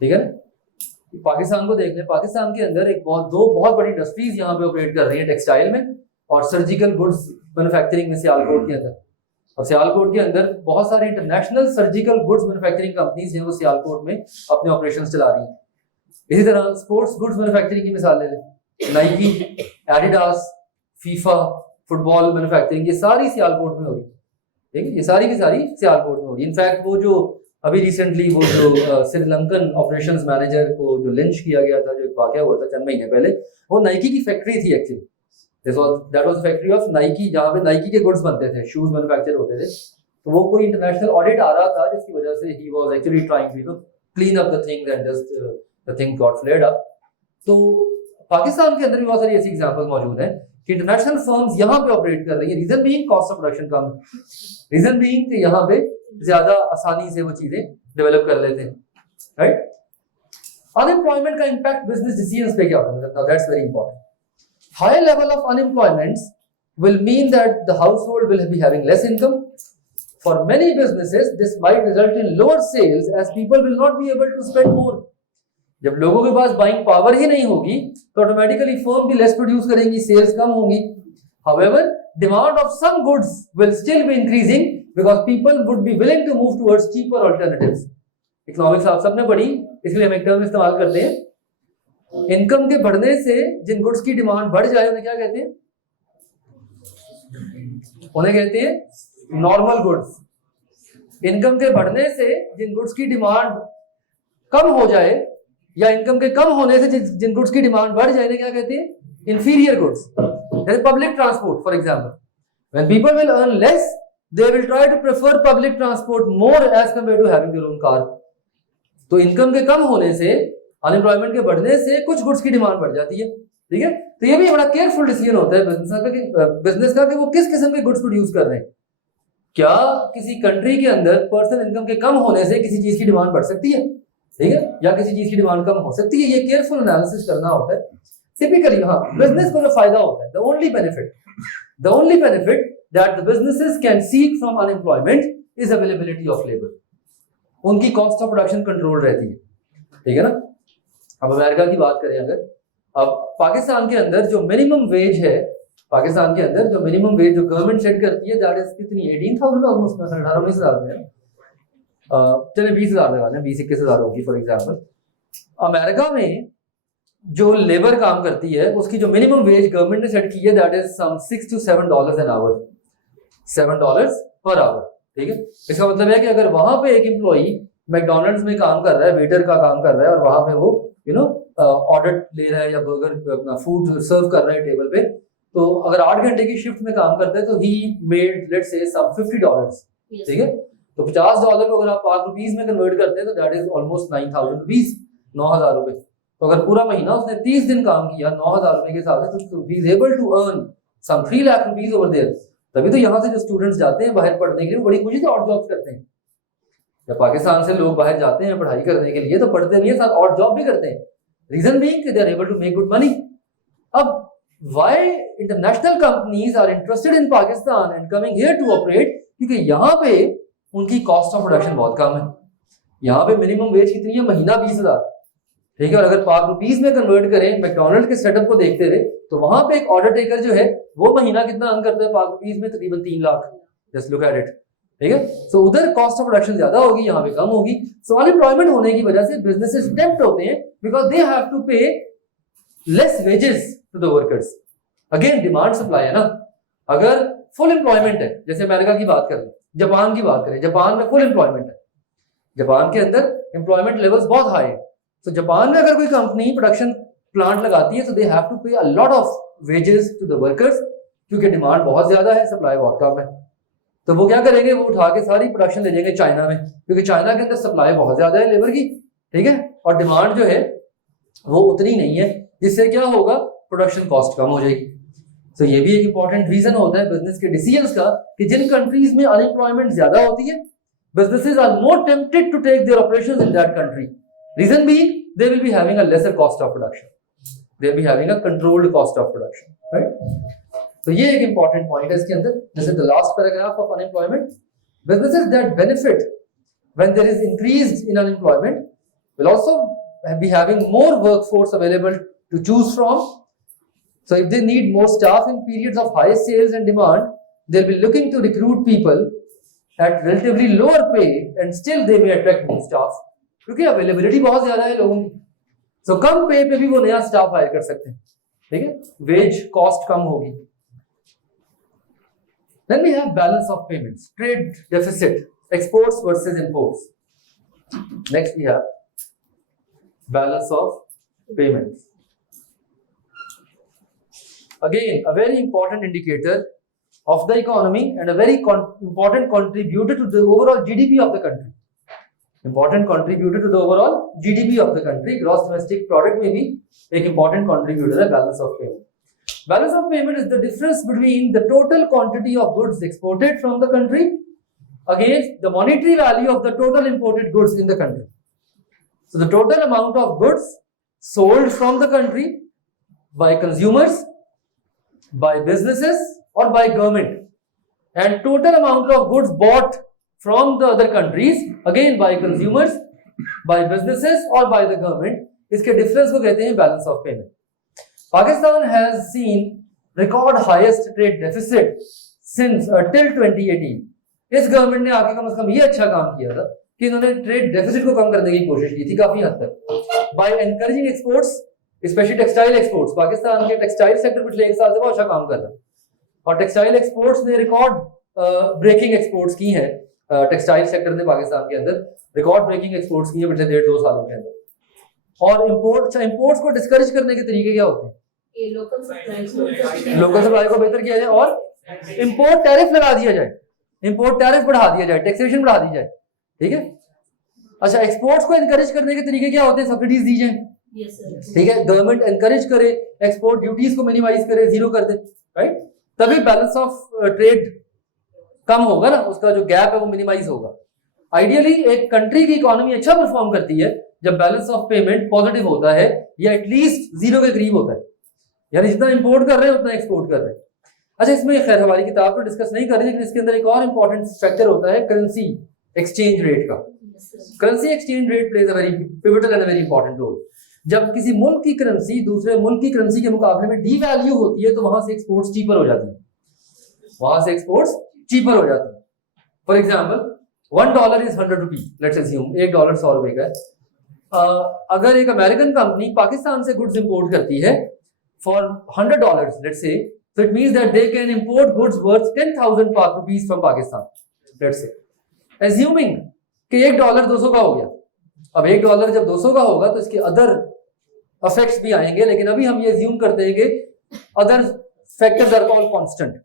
ठीक है ना। पाकिस्तान को देख लें, पाकिस्तान के अंदर दो बहुत बड़ी इंडस्ट्रीज यहाँ पे ऑपरेट कर रही है, टेक्सटाइल में और सर्जिकल गुड्स मैन्युफैक्चरिंग में सियालकोट के अंदर। और सियालकोट के अंदर बहुत सारी international surgical goods manufacturing companies हैं वो सियालकोट में अपने ऑपरेशंस चला रही हैं। इसी तरह स्पोर्ट्स गुड्स मैन्युफैक्चरिंग की मिसाल ले लें, Nike, Adidas, FIFA, football manufacturing, ये सारी सियालकोट में हो रही है, ठीक है, ये सारी की सारी सियालकोट में हो रही है। इनफैक्ट वो जो अभी रिसेंटली वो जो श्रीलंकन ऑपरेशंस मैनेजर को जो लिंच किया गया था, जो एक वाकया हुआ था चंद महीने पहले, वो नाइकी की फैक्ट्री थी actually. That was factory of Nike, जहाँ पे नाइकी के गुड्स बनते थे, शूज मैन्युफैक्चर होते थे। तो वो कोई इंटरनेशनल ऑडिट आ रहा था जिसकी वजह से ही was actually trying to clean up the things and just the thing got flared up. तो पाकिस्तान के अंदर भी बहुत सारी ऐसी एग्जांपल्स मौजूद हैं कि इंटरनेशनल फर्म्स यहाँ पे ऑपरेट कर रही है। Reason being cost of production कम, रीजन बीइंग कि यहाँ पे ज्यादा आसानी से वो चीजें डेवलप कर लेते हैं, राइट। अनएम्प्लॉयमेंट का इंपैक्ट बिजनेस डिसीजंस पे क्या होता है, that's very important. High level of unemployment will mean that the household will be having less income. For many businesses, this might result in lower sales as people will not be able to spend more. जब लोगों के पास buying power ही नहीं होगी तो automatically firm भी less produce करेंगी, sales कम होंगी। However, demand of some goods will still be increasing because people would be willing to move towards cheaper alternatives. Economics आप सबने पढ़ी, इसलिए हम एक टर्म इस्तेमाल करते हैं। इनकम के बढ़ने से जिन गुड्स की डिमांड बढ़ जाए उन्हें क्या कहते हैं, उन्हें कहते हैं नॉर्मल गुड्स। इनकम के बढ़ने से जिन गुड्स की डिमांड कम हो जाए या इनकम के कम होने से जिन गुड्स की डिमांड बढ़ जाए उन्हें क्या कहते हैं, इंफीरियर गुड्स। जैसे public transport for example, when people will earn less they will try to prefer public transport more as compare to having their own car. तो इनकम के कम होने से, अनएम्प्लॉयमेंट के बढ़ने से कुछ गुड्स की डिमांड बढ़ जाती है, ठीक है। तो ये भी बड़ा केयरफुल डिसीजन होता है बिजनेस का कि वो किस किस्म के गुड्स प्रोड्यूस कर रहे हैं। क्या किसी कंट्री के अंदर पर्सनल इनकम के कम होने से किसी चीज की डिमांड बढ़ सकती है, ठीक है, या किसी चीज की डिमांड कम हो सकती है, ये केयरफुल एनालिसिस करना होता है। टिपिकली हाँ, बिजनेस को जो फायदा होता है, the only benefit that the businesses can seek from unemployment is availability of labour. उनकी कॉस्ट ऑफ प्रोडक्शन कंट्रोल रहती है, ठीक है ना। अब अमेरिका की बात करें अगर, अब पाकिस्तान के अंदर जो मिनिमम वेज है, पाकिस्तान के अंदर जो मिनिमम वेज जो गवर्नमेंट सेट करती है दैट इज कितनी, 18,000 ऑलमोस्ट, 18-19,000 में, चले 20,000 लगा लें, 20-21,000 होगी फॉर एग्जांपल। अमेरिका में जो लेबर काम करती है उसकी जो मिनिमम वेज गवर्नमेंट ने सेट की है that is some $6 to $7 an hour, $7 per our, ठीक है। इसका मतलब है कि अगर वहां पे एक एम्प्लॉई मैकडोनल्ड्स में काम कर रहा है, वेटर का काम कर रहा है और वहां पे वो ऑर्डर ले रहा है या बर्गर अपना फूड सर्व कर रहा है टेबल पे, तो अगर 8 घंटे की शिफ्ट में काम करता है तो ही मेड लेट्स से सम $50, ठीक है। तो $50 को अगर आप ₹5 में कन्वर्ट करते हैं तो दैट इज ऑलमोस्ट 9,000 रुपीज, 9,000 रुपए। तो अगर पूरा महीना उसने 30 दिन काम किया 9,000 रुपए के हिसाब से, तो he is able to earn some 3 lakh rupees over there. तभी तो यहाँ से जो स्टूडेंट्स जाते हैं बाहर पढ़ने के लिए बड़ी खुशी से और जॉब्स करते हैं। जब पाकिस्तान से लोग बाहर जाते हैं पढ़ाई करने के लिए तो पढ़ते नहीं है, साथ और जॉब भी करते हैं। Reason being they are able to make good money. अब why international companies are interested in Pakistan and coming here to operate, क्योंकि यहाँ पे उनकी कॉस्ट ऑफ प्रोडक्शन बहुत कम है। यहाँ पे मिनिमम वेज कितनी है, महीना 20,000, ठीक है। और अगर ₹5 में कन्वर्ट करें मैकडोनल्ड के सेटअप को देखते हुए, तो वहां पे एक ऑर्डर टेकर जो है वो महीना कितना अर्न करता है ₹5 में, तकरीबन 3 lakh. Just look at it, ठीक है। सो उधर कॉस्ट ऑफ प्रोडक्शन ज्यादा होगी, यहाँ पे कम होगी। सो अनएम्प्लॉयमेंट होने की वजह से बिजनेसेस टेम्प्ट होते हैं because they have to pay less wages to the workers. Again demand supply है ना। अगर फुल एम्प्लॉयमेंट है, जैसे अमेरिका की बात करें, जापान की बात करें, जापान में फुल एम्प्लॉयमेंट है, जापान के अंदर एम्प्लॉयमेंट लेवल्स बहुत हाई है। तो जापान में अगर कोई कंपनी प्रोडक्शन प्लांट लगाती है तो दे have to pay a lot of wages to the workers, क्योंकि डिमांड बहुत ज्यादा है, सप्लाई बहुत कम है। तो वो क्या करेंगे, वो उठा के सारी प्रोडक्शन ले जाएंगे चाइना में, क्योंकि चाइना के अंदर सप्लाई बहुत ज्यादा है लेबर की, ठीक है, और डिमांड जो है वो उतनी नहीं है, जिससे क्या होगा, प्रोडक्शन कॉस्ट कम हो जाएगी। तो ये भी एक इंपॉर्टेंट रीजन होता है बिजनेस के डिसीजंस का कि जिन कंट्रीज में अनएम्प्लॉयमेंट ज्यादा होती है, businesses are more tempted to take their operations in that country. Reason being, they will be having a lesser cost of production. They will be having a controlled cost of production, right? तो ये एक important point है इसके अंदर. This is the last paragraph of unemployment. Businesses that benefit when there is increase in unemployment will also be having more workforce available to choose from. So if they need more staff in periods of high sales and demand, they'll be looking to recruit people at relatively lower pay and still they may attract new staff. क्योंकि availability बहुत ज़्यादा है लोगों की. So कम पे पे भी वो नया staff hire कर सकते हैं. ठीक है? Wage cost कम होगी. Then we have balance of payments, trade deficit, exports versus imports. Next we have balance of payments. Again, a very important indicator of the economy and a very important contributor to the overall GDP of the country. Important contributor to the overall GDP of the country. Gross domestic product may be an important contributor to the balance of payment. Balance of payment is the difference between the total quantity of goods exported from the country against the monetary value of the total imported goods in the country. So the total amount of goods sold from the country by consumers, by businesses or by government, and total amount of goods bought from the other countries again by consumers, by businesses or by the government, इसके difference को कहते हैं balance of payment. Pakistan has seen record highest trade deficit since till 2018. इस government ने आके कम से कम ये अच्छा काम किया था कि इन्होंने ट्रेड डेफिसिट को कम करने की कोशिश की थी काफी हद तक by encouraging exports, specially textile exports. Pakistan के टेक्सटाइल सेक्टर पिछले 1 साल से बहुत अच्छा काम कर रहा है और टेक्सटाइल एक्सपोर्ट्स ने रिकॉर्ड ब्रेकिंग एक्सपोर्ट्स की हैं. टेक्सटाइल सेक्टर ने पाकिस्तान के अंदर रिकॉर्ड ब्रेकिंग एक्सपोर्ट्स की है पिछले 1.5-2 सालों के अंदर. और इंपोर्ट्स को डिस्करेज करने के तरीके क्या होते हैं? लोकल सप्लाई को बेहतर किया जाए और इंपोर्ट टैरिफ लगा दिया जाए, इंपोर्ट टैरिफ बढ़ा दिया जाए, टैक्सेशन बढ़ा दी जाए. ठीक है. अच्छा, एक्सपोर्ट्स को एनकरेज करने के तरीके क्या होते हैं? सब्सिडीज दी जाए. ठीक है. गवर्नमेंट एनकरेज करे, एक्सपोर्ट ड्यूटीज को मिनिमाइज करे, जीरो कर दे, राइट? तभी बैलेंस ऑफ ट्रेड कम होगा ना, उसका जो गैप है वो मिनिमाइज होगा. आइडियली एक कंट्री की इकोनॉमी अच्छा परफॉर्म करती है जब बैलेंस ऑफ पेमेंट पॉजिटिव होता है या एटलीस्ट जीरो के करीब होता है. यानी जितना इंपोर्ट कर रहे हैं उतना एक्सपोर्ट कर रहे हैं. अच्छा, इसमें खैर हमारी किताब तो डिस्कस नहीं कर रही, लेकिन इसके अंदर एक और इंपॉर्टेंट फैक्टर होता है करेंसी एक्सचेंज रेट का. Currency exchange rate plays a very pivotal and very important role. जब किसी मुल्क की करेंसी दूसरे मुल्क की करेंसी के मुकाबले में डीवैल्यू होती है तो वहां से एक्सपोर्ट्स चीपर हो जाती है, वहां से एक्सपोर्ट्स चीपर हो जाती है. For example, $1 is 100 rupees. Let's assume $1 100 रुपए का है. अगर एक अमेरिकन कंपनी पाकिस्तान से गुड्स इंपोर्ट करती है for $100, let's say, so it means that they can import goods worth 10,000 rupees from Pakistan, let's say, assuming कि $1 200 का हो गया. अब $1 जब 200 का होगा तो इसके अदर इफेक्ट्स भी आएंगे, लेकिन अभी हम ये अज्यूम करते हैं कि other factors are all constant.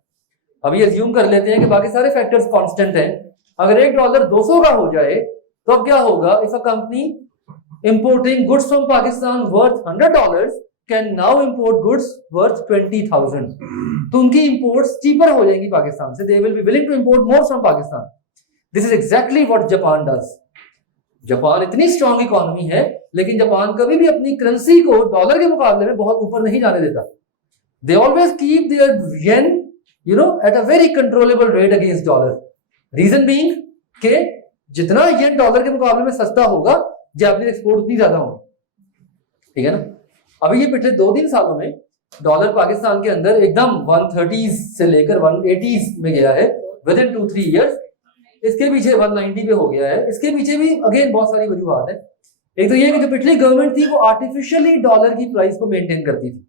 अभी अज्यूम कर लेते हैं कि बाकी सारे फैक्टर्स कांस्टेंट हैं. अगर $1 200 का हो जाए तो अब क्या होगा? If a company importing goods from Pakistan worth $100 can now import goods worth 20,000. तो उनकी imports cheaper हो जाएंगी पाकिस्तान से. They will be willing to import more from Pakistan. This is exactly what Japan does. Japan इतनी स्ट्रॉन्ग इकोनॉमी है, लेकिन Japan कभी भी अपनी करेंसी को डॉलर के मुकाबले में बहुत ऊपर नहीं जाने देता. They always keep their yen, at a very controllable rate against dollar. Reason being कि जितना येन डॉलर के मुकाबले में सस्ता होगा, जापानी एक्सपोर्ट उतनी ज्यादा होगी. ठीक है ना? अभी ये पिछले 2-3 सालों में डॉलर पाकिस्तान के अंदर एकदम 130s से लेकर 180s में गया है विद इन 2-3 इयर्स. इसके पीछे 190 पे हो गया है. इसके पीछे भी अगेन बहुत सारी वजूहात है. एक तो ये कि जो पिछली गवर्नमेंट थी वो आर्टिफिशियली डॉलर की प्राइस को मेंटेन करती थी.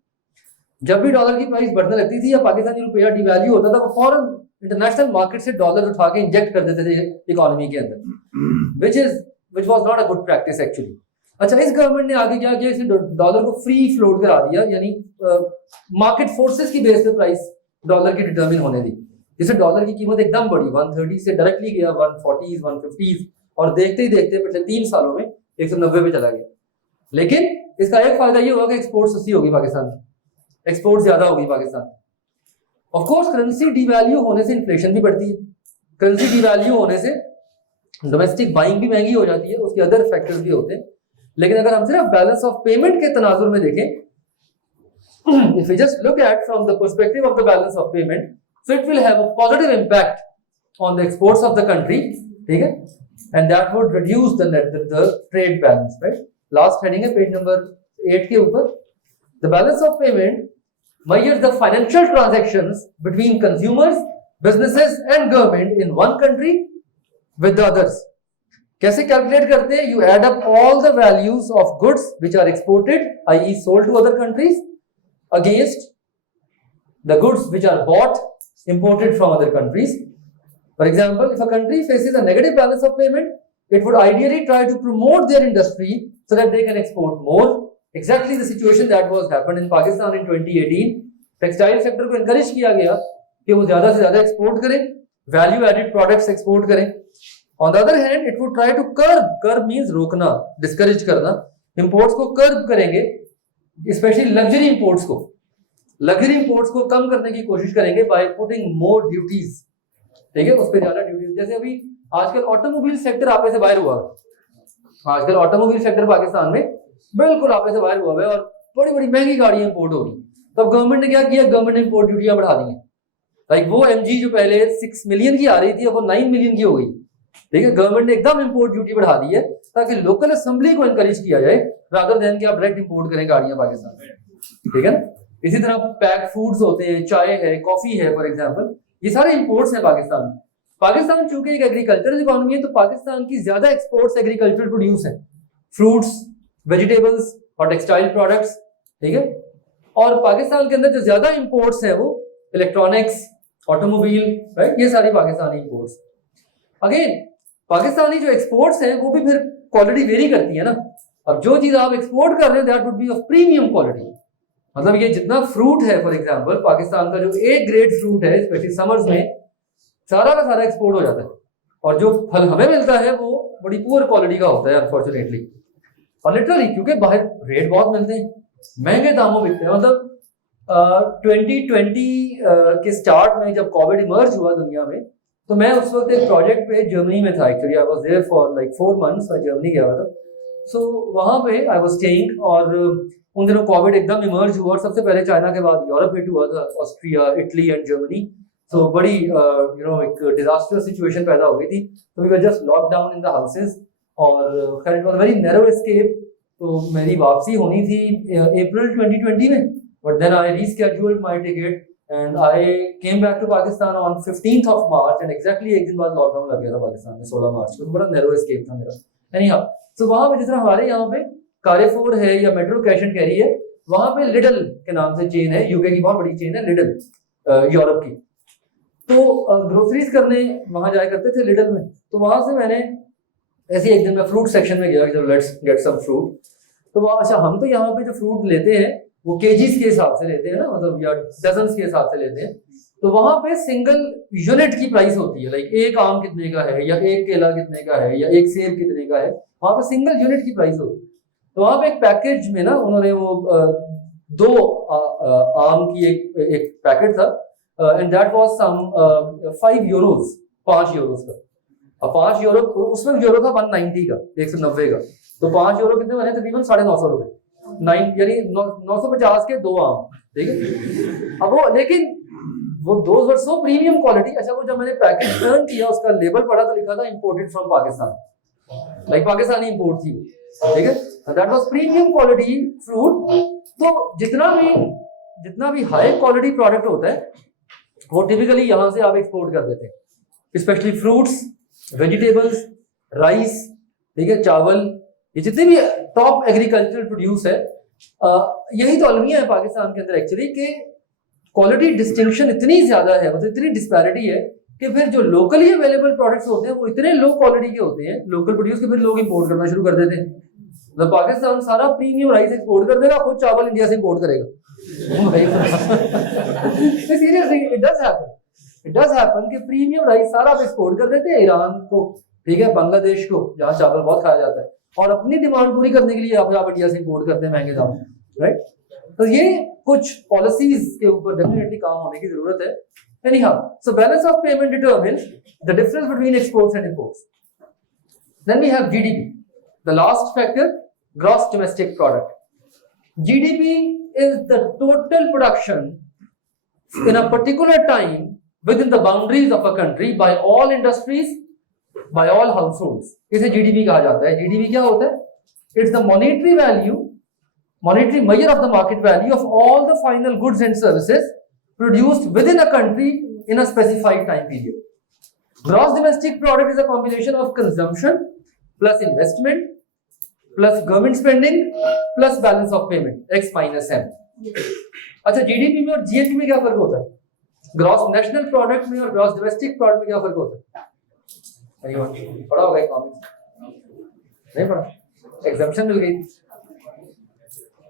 जब भी डॉलर की प्राइस बढ़ने लगती थी या पाकिस्तानी रुपया डिवैल्यू होता था, वो फौरन इंटरनेशनल मार्केट से डॉलर उठा के इंजेक्ट कर देते थे इकोनॉमी के अंदर, which was not a good practice actually. अच्छा, इस गवर्नमेंट ने आगे क्या किया? इसे डॉलर को फ्री फ्लोट करा दिया, यानी मार्केट फोर्सेस की बेस पे प्राइस डॉलर की डिटरमिन होने दी. जिससे डॉलर की कीमत एकदम बढ़ी, 130 से डायरेक्टली गया 140s 150s और देखते ही देखते पिछले 3 सालों में 190 पे चला गया. लेकिन इसका एक फायदा ये हुआ कि एक्सपोर्ट सस्ती होगी पाकिस्तान की, एक्सपोर्ट ज्यादा होगी Pakistan. Of course currency devalue होने से इन्फ्लेशन भी बढ़ती है. करेंसी डिवैल्यू होने से डोमेस्टिक बाइंग भी महंगी हो जाती है, उसके अदर फैक्टर्स भी होते हैं. लेकिन अगर हम सिर्फ बैलेंस ऑफ पेमेंट के तनाजुर में देखें, if we just look at from the perspective of the balance of payment, so it will have a positive impact on the exports of the country, ठीक है, and that would reduce the trade balance, right? Last heading है page number 8 के ऊपर, the balance of payment measures the financial transactions between consumers, businesses and government in one country with the others. कैसे calculate करते हैं? You add up all the values of goods which are exported, i.e. sold to other countries, against the goods which are bought, imported from other countries. For example, if a country faces a negative balance of payment, it would ideally try to promote their industry so that they can export more. Exactly the situation that was happened in Pakistan in 2018. Textile sector को encourage किया गया कि वो ज्यादा से ज्यादा export करें, value added products export करें. On the other hand, it would try to curb means रोकना, discourage करना. Imports को curb करेंगे, स्पेशली लग्जरी इंपोर्ट्स को कम करने की कोशिश करेंगे बाय पुटिंग मोर ड्यूटीज, ठीक है, उस पर ज्यादा ड्यूटीज. जैसे अभी आजकल ऑटोमोबाइल सेक्टर आपे से बाहर हुआ है, आजकल ऑटोमोबाइल सेक्टर पाकिस्तान में बिल्कुल आपे से बाहर हुआ है और बड़ी बड़ी महंगी गाड़ियां इंपोर्ट हो रही. तब गवर्नमेंट ने क्या किया? गवर्नमेंट ने इंपोर्ट ड्यूटियां बढ़ा दी हैं. लाइक वो MG जो पहले 6 मिलियन की आ रही थी अब वो 9 मिलियन की हो गई, ठीक है. गवर्नमेंट ने एकदम इंपोर्ट ड्यूटी बढ़ा दी है ताकि लोकल असेंबली को एनकरेज किया जाए रादर देन कि आप डायरेक्ट इंपोर्ट करें गाड़ियां पाकिस्तान में, ठीक है ना. इसी तरह पैक फूड्स होते हैं, चाय है, कॉफी है, फॉर एग्जांपल, ये सारे इंपोर्ट्स हैं पाकिस्तान में. पाकिस्तान चूंकि एक एग्रीकल्चरल इकोनॉमी है तो पाकिस्तान की ज्यादा एक्सपोर्ट्स एग्रीकल्चरल प्रोड्यूस हैं, फ्रूट्स, वेजिटेबल्स और टेक्सटाइल प्रोडक्ट्स, ठीक है. और पाकिस्तान के अंदर जो ज्यादा इंपोर्ट्स हैं वो इलेक्ट्रॉनिक्स, ऑटोमोबाइल, राइट, ये सारी पाकिस्तानी इंपोर्ट्स. अगेन पाकिस्तानी जो एक्सपोर्ट्स हैं वो भी फिर क्वालिटी वेरी करती है ना. अब जो चीज आप एक्सपोर्ट कर रहे हैं that would be of premium quality. मतलब ये जितना फ्रूट है, फॉर एग्जांपल पाकिस्तान का जो A ग्रेड फ्रूट है स्पेशली समर्स में, सारा का सारा एक्सपोर्ट हो जाता है. और जो फल हमें मिलता है वो बड़ी पुअर क्वालिटी का होता है अनफॉर्चुनेटली. और लिटरली क्योंकि बाहर रेट बहुत मिलते हैं, महंगे दामों में बिकते हैं. मतलब 2020 के स्टार्ट में जब कोविड इमर्ज हुआ दुनिया में, तो मैं उस वक्त एक प्रोजेक्ट पे जर्मनी में था. Actually I was there for like 4 months. मैं जर्मनी गया था. सो वहां पे आई वाज स्टेइंग और उन दिनों कोविड एकदम इमर्ज हुआ और सबसे पहले चाइना के बाद यूरोप हिट हुआ था, ऑस्ट्रिया, इटली एंड जर्मनी. तो बड़ी एक डिजास्टर सिचुएशन पैदा हो गई थी. तो we were just lock down in the houses और खैर it was very narrow escape. तो मेरी वापसी होनी थी अप्रैल 2020 में, but then I rescheduled my ticket and I came back to Pakistan on 15th of March and exactly एक दिन बाद लॉकडाउन लग गया था पाकिस्तान में 16 मार्च को. तो बड़ा नैरो एस्केप था मेरा. Anyhow, so वहां पे जिस तरह हमारे यहाँ पे Carrefour है या मेट्रो कैश एंड कैरी है, वहां पे लिडल के नाम से चेन है, यूके की बहुत बड़ी चेन है लिडल, यूरोप की. तो ग्रोसरीज करने वहां जाया करते थे लिडल में. तो वहां से मैंने ऐसे एक दिन मैं फ्रूट सेक्शन में गया, जब लेट्स गेट सम फ्रूट. तो वहां अच्छा हम तो यहाँ पे जो फ्रूट लेते हैं वो केजीज के हिसाब से लेते हैं ना, मतलब या डजन्स के हिसाब से लेते हैं. तो वहां पे सिंगल यूनिट की प्राइस होती है. लाइक एक आम कितने का है या एक केला कितने का है या एक सेब कितने का है, वहां पे सिंगल यूनिट की प्राइस होती है. तो वहां पे एक पैकेज में ना उन्होंने वो 2 आम की एक पैकेट था and that was some 5 euros, 5 euros का. अब 5 यूरो उसमें यूरो था 190 का, 190 का. तो 5 यूरो कितने बने? तकरीबन 950 रुपए, 9 यानी 950 के 2 आम, ठीक है. अब वो लेकिन वो those were so premium quality. अच्छा वो जब मैंने पैकेज टर्न किया उसका लेबल पढ़ा तो लिखा था imported from Pakistan, like Pakistani import थी, ठीक है. That was premium quality fruit. तो जितना भी हाई क्वालिटी प्रोडक्ट होता है वो टिपिकली यहाँ से आप एक्सपोर्ट कर देते हैं, स्पेशली फ्रूट्स, वेजिटेबल्स, राइस, ठीक है, चावल, ये जितने भी टॉप एग्रीकल्चरल प्रोड्यूस है. यही तो अलमिया है पाकिस्तान के अंदर एक्चुअली कि क्वालिटी डिस्टिंक्शन इतनी ज्यादा है, मतलब इतनी डिस्पैरिटी है कि फिर जो लोकली अवेलेबल प्रोडक्ट्स होते हैं वो इतने लो क्वालिटी के होते हैं, लोकल प्रोड्यूस के, फिर लोग इंपोर्ट करना शुरू कर देते हैं. मतलब पाकिस्तान सारा प्रीमियम राइस एक्सपोर्ट कर देगा, खुद चावल इंडिया से इंपोर्ट करेगा. सीरियसली इट डज हैपन कि प्रीमियम राइस सारा एक्सपोर्ट कर देते हैं ईरान को, ठीक है, बांग्लादेश को, जहाँ चावल बहुत खाया जाता है, और अपनी डिमांड पूरी करने के लिए आप इंडिया से इंपोर्ट करते हैं महंगे दाम में, राइट. तो ये कुछ पॉलिसीज के ऊपर डेफिनेटली काम होने की जरूरत है. Anyhow, so balance of payment determines the difference between exports and imports. Then we have GDP, the last factor gross domestic product. GDP is the total production in a particular time within the boundaries of a country by all industries, by all households. इसे GDP कहा जाता है. GDP क्या होता है? It's the monetary value, monetary measure of the market value of all the final goods and services produced within a country in a specified time period. Gross domestic product is a combination of consumption plus investment plus government spending plus balance of payment, X minus M. अच्छा, GDP में और GNP में क्या फर्क होता है? Gross national product में और ग्रॉस डोमेस्टिक प्रोडक्ट में क्या फर्क होता है? पढ़ा होगा इकोनॉमिक्स? नहीं पढ़ा? एग्जाम्पशन मिल गई.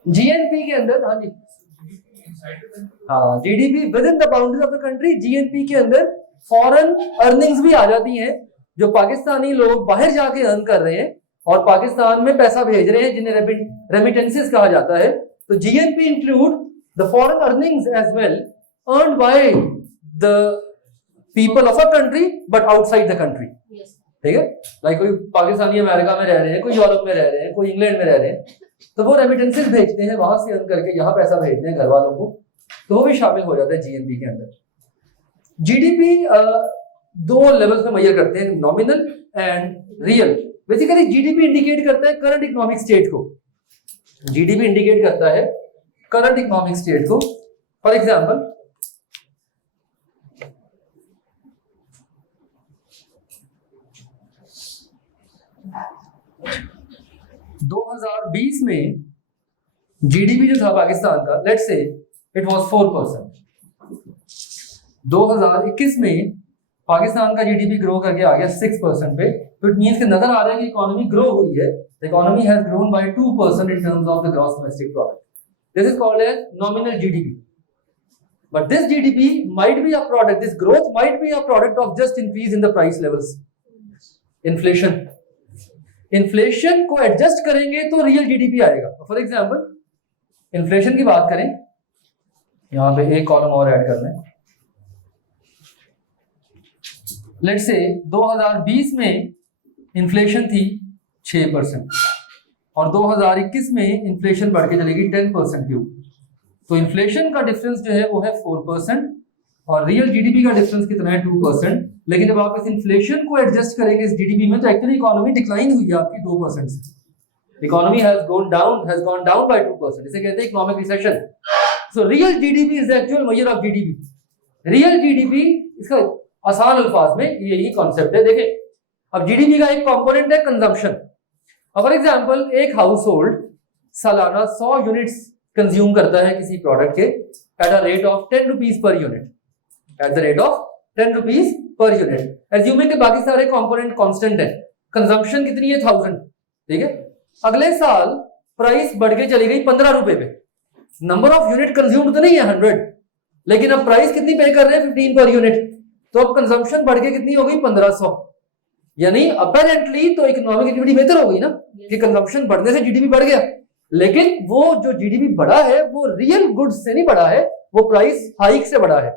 GNP के अंदर, हाँ जी, हाँ, GDP with in the boundaries of the country. GNP के अंदर फॉरेन अर्निंग्स भी आ जाती हैं जो पाकिस्तानी लोग बाहर जाके अर्न कर रहे हैं और पाकिस्तान में पैसा भेज रहे हैं, जिन्हें रेमिटेंसेस कहा जाता है. तो GNP include the foreign earnings as well earned by the people of a country but outside the country. ठीक है, लाइक कोई पाकिस्तानी अमेरिका में रह रहे हैं, कोई यूरोप में रह रहे हैं, कोई इंग्लैंड में रह रहे हैं, तो वो रेमिटेंसेस भेजते हैं, वहां से अर्न करके यहाँ पैसा भेजते हैं घर वालों को, तो वो भी शामिल हो जाता है GNP के अंदर. GDP दो लेवल्स में मेजर करते हैं, nominal and real. Basically GDP indicate करता है करंट इकोनॉमिक स्टेट को. GDP इंडिकेट करता है करंट इकोनॉमिक स्टेट को. फॉर एग्जांपल, (2020) में GDP जो था पाकिस्तान का, लेट्स से इट वाज 4%. 2021 में पाकिस्तान का GDP ग्रो करके आ गया 6% पे. तो इट मींस कि नजर आ रहा है कि इकोनॉमी ग्रो हुई है. The economy has grown by 2% in terms of the gross domestic product. This is called as nominal GDP. But this GDP might be a product, this growth might be a product of just increase in the price levels. Inflation. Inflation को adjust करेंगे तो real GDP आएगा. For example, inflation की बात करें, यहां पे एक कॉलम और ऐड करना है. लेट्स से 2020 में इन्फ्लेशन थी 6% और 2021 में इन्फ्लेशन बढ़ के चलेगी 10% की. तो इन्फ्लेशन का डिफरेंस जो है वो है 4% और रियल GDP का डिफरेंस कितना है? 2%. लेकिन जब आप इस इन्फ्लेशन को एडजस्ट करेंगे इस GDP में, तो एक्चुअली इकोनॉमी डिक्लाइन हुई है आपकी 2% से. Economy has gone down by 2%. इसे कहते हैं economic recession. So real GDP is the actual measure of GDP. Real GDP, इसका आसान अल्फाज में यही कॉन्सेप्ट है. देखें, अब GDP का एक कंपोनेंट है कंजम्पशन. फॉर एग्जांपल, एक हाउस होल्ड सालाना 100 यूनिट्स कंज्यूम करता है किसी प्रोडक्ट के at a rate of 10 rupees per unit. At the rate of 10 rupees per unit. Assuming के बाकी सारे कंपोनेंट कांस्टेंट है. कंजम्पशन कितनी है? 1000. ठीक है, अगले साल प्राइस बढ़ के चली गई 15 रुपए पे. नंबर ऑफ यूनिट कंज्यूम्ड तो नहीं है 100, लेकिन अब प्राइस कितनी पे कर रहे हैं? 15 पर यूनिट. तो अब कंजम्पशन बढ़ के कितनी हो गई? 1500. यानी अपेरेंटली तो इकोनॉमिक एक्टिविटी बेहतर हो गई ना, कि कंजम्पशन बढ़ने से GDP बढ़ गया. लेकिन वो जो GDP बढ़ा है वो रियल गुड्स से नहीं बढ़ा है, वो प्राइस हाइक से बढ़ा है.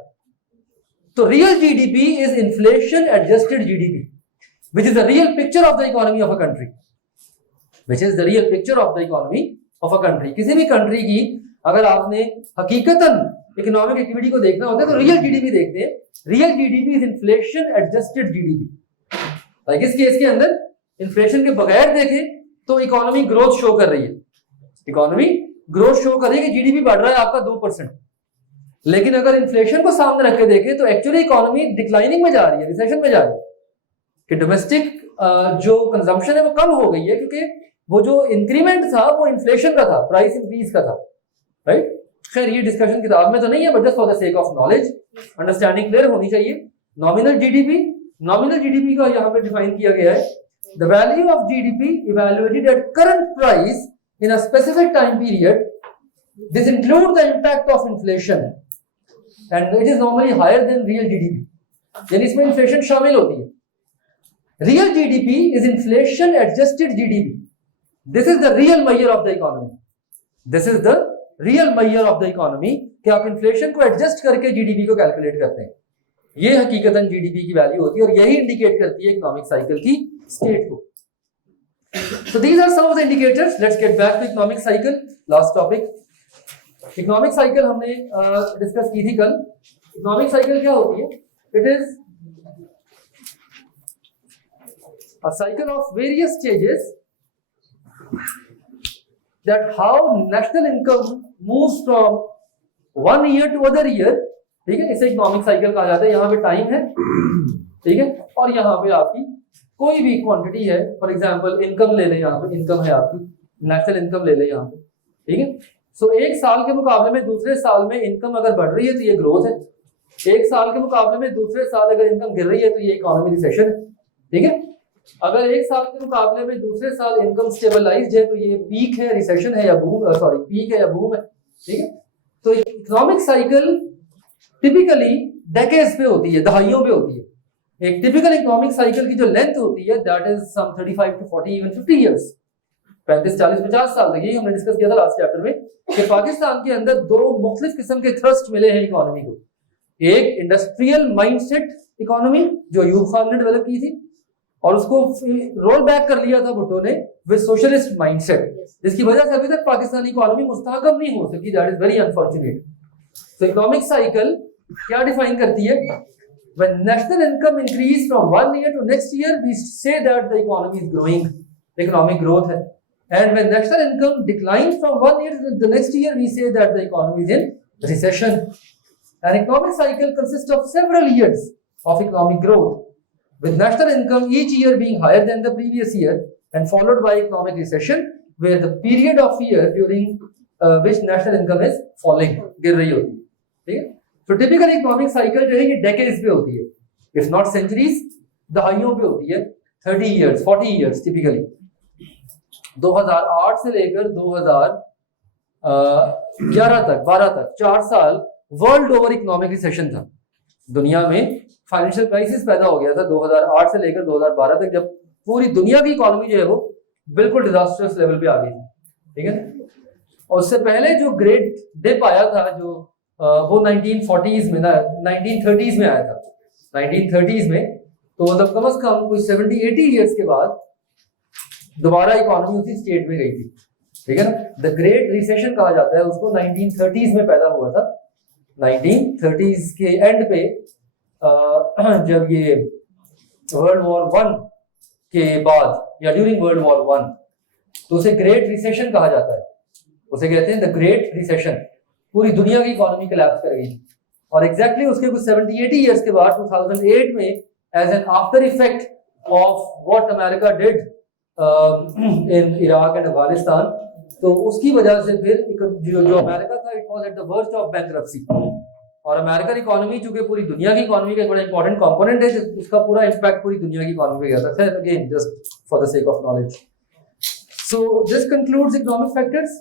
तो real GDP is inflation adjusted GDP, which is the real picture of the economy of a country. Which is the real picture of the economy of a country. किसी भी कंट्री की अगर आपने हकीकतन economic activity को देखना होता है तो रियल GDP देखते हैं. Real GDP is inflation adjusted GDP. Like इस केस के अंदर इन्फ्लेशन के बगैर देखें तो इकोनॉमी ग्रोथ शो कर रही है. इकोनॉमी ग्रोथ शो कर रही है कि GDP बढ़ रहा है आपका 2%. लेकिन अगर इन्फ्लेशन को सामने रख के देखें तो एक्चुअली इकोनॉमी डिक्लाइनिंग में जा रही है, रिसेशन में जा रही है. कि डोमेस्टिक जो कंजम्पशन है वो कम हो गई है, क्योंकि वो जो इंक्रीमेंट था वो इन्फ्लेशन का था, प्राइस इंक्रीज का था. राइट. खैर, ये डिस्कशन किताब में तो नहीं है, but just for the sake of knowledge, understanding clear होनी चाहिए. नॉमिनल GDP का यहाँ पे डिफाइन किया गया है. The value of GDP evaluated at current price in a specific time period. This include the impact of inflation and it is normally higher than real GDP. यानी इसमें इन्फ्लेशन शामिल होती है. Real GDP is inflation adjusted GDP. This is the real measure of the economy. This is the real measure of the economy कि आप inflation को adjust करके GDP को कैलकुलेट करते हैं. ये हकीकतन GDP की वैल्यू होती है और यही इंडिकेट करती है इकोनॉमिक साइकिल की स्टेट को. So these are some of the indicators. Let's get back to economic cycle. Last topic. Economic cycle हमने डिस्कस की थी कल. Economic cycle क्या होती है? It is a cycle of various stages that how national income moves from one year to other year. ठीक है, इसे इकोनॉमिक साइकिल कहा जाता है. यहाँ पे टाइम है, ठीक है, और यहाँ पे आपकी कोई भी क्वांटिटी है. फॉर एग्जांपल इनकम ले लें, यहाँ पे इनकम है आपकी, नेशनल इनकम ले लें यहाँ पे. ठीक है, सो एक साल के मुकाबले में दूसरे साल में इनकम अगर बढ़ रही है तो ये ग्रोथ है. एक साल के मुकाबले में दूसरे साल अगर इनकम गिर रही है तो ये इकोनॉमिक रिसेशन है. ठीक है, अगर एक साल के मुकाबले में दूसरे साल इनकम स्टेबलाइज्ड है तो ये पीक है, रिसेशन है या बूम, सॉरी पीक है या बूम है. ठीक है, तो इकोनॉमिक साइकिल टिपिकली डेकेड्स पे होती है, दहाइयों पे होती है. एक टिपिकल इकोनॉमिक साइकिल की जो लेंथ होती है that is some 35 to 40 even 50 years. 35, 40, 50 साल तक. यही हमने डिस्कस किया था लास्ट चैप्टर में कि पाकिस्तान के अंदर दो मुख्तलिफ किस्म के थ्रस्ट मिले हैं इकोनॉमी को. एक इंडस्ट्रियल माइंडसेट इकोनॉमी जो अयूब खान ने डेवलप की थी, और उसको रोल बैक कर लिया था भुट्टो ने विद सोशलिस्ट माइंडसेट, जिसकी वजह से अभी तक पाकिस्तानी इकोनॉमी मुस्तहकम नहीं हो सकी. That is very unfortunate. तो इकोनॉमिक साइकिल क्या डिफाइन करती है? When national income increase from one year to next year, we say that the economy is growing, economic growth है. And when national income declines from one year to the next year, we say that the economy is in recession. An economic cycle consists of several years of economic growth, with national income each year being higher than the previous year, and followed by economic recession, where the period of year during which national income is falling, गिर रही होती है. ठीक है, तो typical economic cycle जो है ये डेकेड्स पे होती है, इफ नॉट सेंचुरीज, दहाइयों पे होती है. 30 इयर्स, 40 इयर्स टिपिकली. 2008 से लेकर 2011 तक, 12 तक, 4 साल वर्ल्ड ओवर इकोनॉमिक रिसेशन था. दुनिया में फाइनेंशियल क्राइसिस पैदा हो गया था 2008 से लेकर 2012 तक, जब पूरी दुनिया की इकोनॉमी जो है वो बिल्कुल डिजास्टर्स लेवल पे आ गई थी. ठीक है, और उससे पहले जो ग्रेट डिप आया था जो वो 1940s में ना 1930s में आया था. 1930s में तो मतलब कम से कम कोई 70-80 इयर्स के बाद दोबारा इकोनॉमी उसी स्टेट में गई थी. ठीक है ना, द ग्रेट रिसेशन कहा जाता है उसको. 1930s में पैदा हुआ था. 1930s के एंड पे जब ये वर्ल्ड वॉर 1 के बाद या ड्यूरिंग वर्ल्ड वॉर 1, तो उसे ग्रेट रिसेशन कहा जाता है. उसे कहते हैं द ग्रेट रिसेशन. पूरी दुनिया की इकोनॉमी कोलैप्स कर गई. और एग्जैक्टली उसके कुछ 70-80 इयर्स के बाद 2008 में as an after effect of what America did in Iraq and Afghanistan, तो उसकी वजह से फिर जो अमेरिका था it was at the worst of bankruptcy. और अमेरिकन इकोनॉमी चूंकि पूरी दुनिया की इकोनॉमी का एक बड़ा इंपॉर्टेंट कंपोनेंट है, उसका पूरा इम्पैक्ट पूरी दुनिया की इकोनॉमी पे गया था. खैर again just for the sake of knowledge. So this concludes economic factors.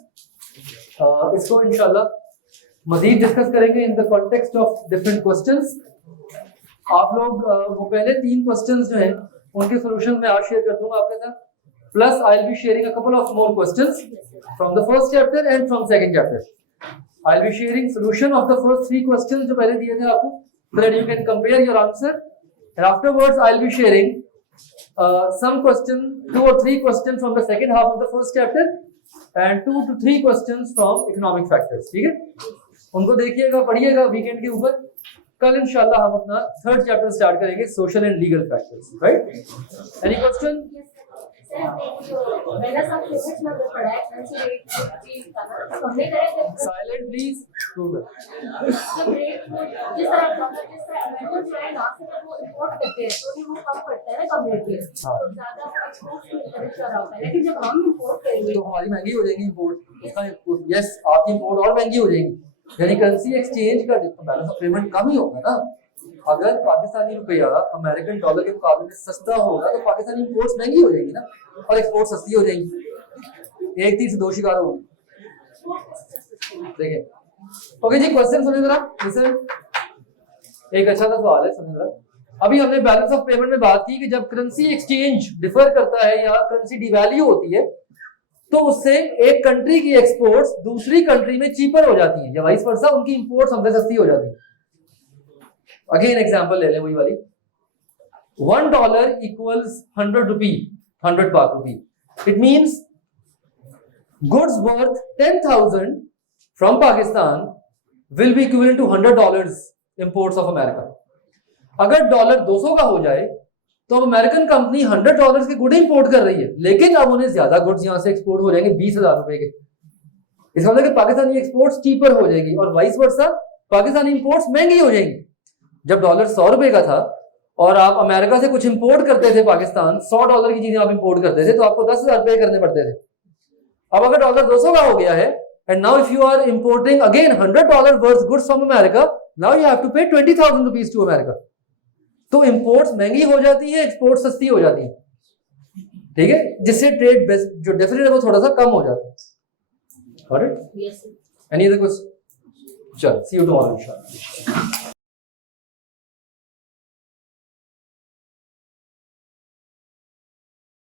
इसको इंशाल्लाह मजीद डिस्कस करेंगे in the context of different questions. आप लोग वो पहले 3 क्वेश्चंस जो हैं उनके सॉल्यूशन मैं आज शेयर कर दूंगा आपके साथ. Plus I will be sharing a couple of more questions from the first chapter and from second chapter. I will be sharing solution of the first 3 questions जो पहले दिए थे आपको, so that you can compare your answer. And afterwards I will be sharing some question, 2 or 3 questions from the second half of the first chapter and 2 to 3 questions from economic factors. ठीक है, उनको देखिएगा, पढ़िएगा weekend के ऊपर. कल इंशाल्लाह हम अपना 3rd चैप्टर स्टार्ट करेंगे, social and legal factors. Right, any question? Silent please. तो हमारी महंगी हो जाएगी इम्पोर्ट. यस, आपकी इम्पोर्ट और महंगी हो जाएगी. यानी करेंसी एक्सचेंज का बैलेंस ऑफ पेमेंट कम ही होगा ना. अगर पाकिस्तानी रुपया अमेरिकन डॉलर के मुकाबले में सस्ता होगा तो पाकिस्तानी इंपोर्ट्स महंगी हो जाएंगी ना, और एक्सपोर्ट सस्ती हो जाएंगी. एक तीर से 2 शिकार होंगे. देखिए, ओके जी, क्वेश्चन सुनिए जरा. लिसन, एक अच्छा सा सवाल है, सुनिए जरा. अभी हमने बैलेंस ऑफ पेमेंट में बात की कि जब करेंसी एक्सचेंज डिफर करता है या करेंसी डिवैल्यू होती है तो उससे एक कंट्री की एक्सपोर्ट्स दूसरी कंट्री में चीपर हो जाती हैं, या वाइस वर्सा उनकी इंपोर्ट्स हमसे सस्ती हो जाती है. अगेन एग्जांपल ले लें वही वाली. $1 इक्वल्स 100 रुपी, 100 पाक रुपी. It means goods worth 10,000 from Pakistan will be equivalent to $100 imports of America. अगर डॉलर 200 का हो जाए तो अब अमेरिकन कंपनी $100 के गुड इंपोर्ट कर रही है, लेकिन अब उन्हें ज्यादा गुड्स यहां से एक्सपोर्ट हो जाएंगे 20,000 रुपए के। इसका मतलब कि पाकिस्तानी एक्सपोर्ट्स चीपर हो जाएगी और वाइस वर्सा पाकिस्तानी इंपोर्ट्स महंगी हो जाएंगी। जब डॉलर 100 रुपए का था और आप अमेरिका से कुछ इंपोर्ट करते थे, पाकिस्तान $100 की चीजें आप इंपोर्ट करते थे तो आपको 10,000 रुपए करने पड़ते थे। अब अगर डॉलर 200 का हो गया है and now if you are importing again $100 worth goods from America, now you have to pay 20,000 rupees to America. तो इंपोर्ट्स महंगी हो जाती है, एक्सपोर्ट सस्ती हो जाती है, ठीक है, जिससे ट्रेड जो डेफिसिट है वो थोड़ा सा कम हो जाता है। Alright, Yes, sir. Any other question? चल, सी यू टुमारो इंशाल्लाह।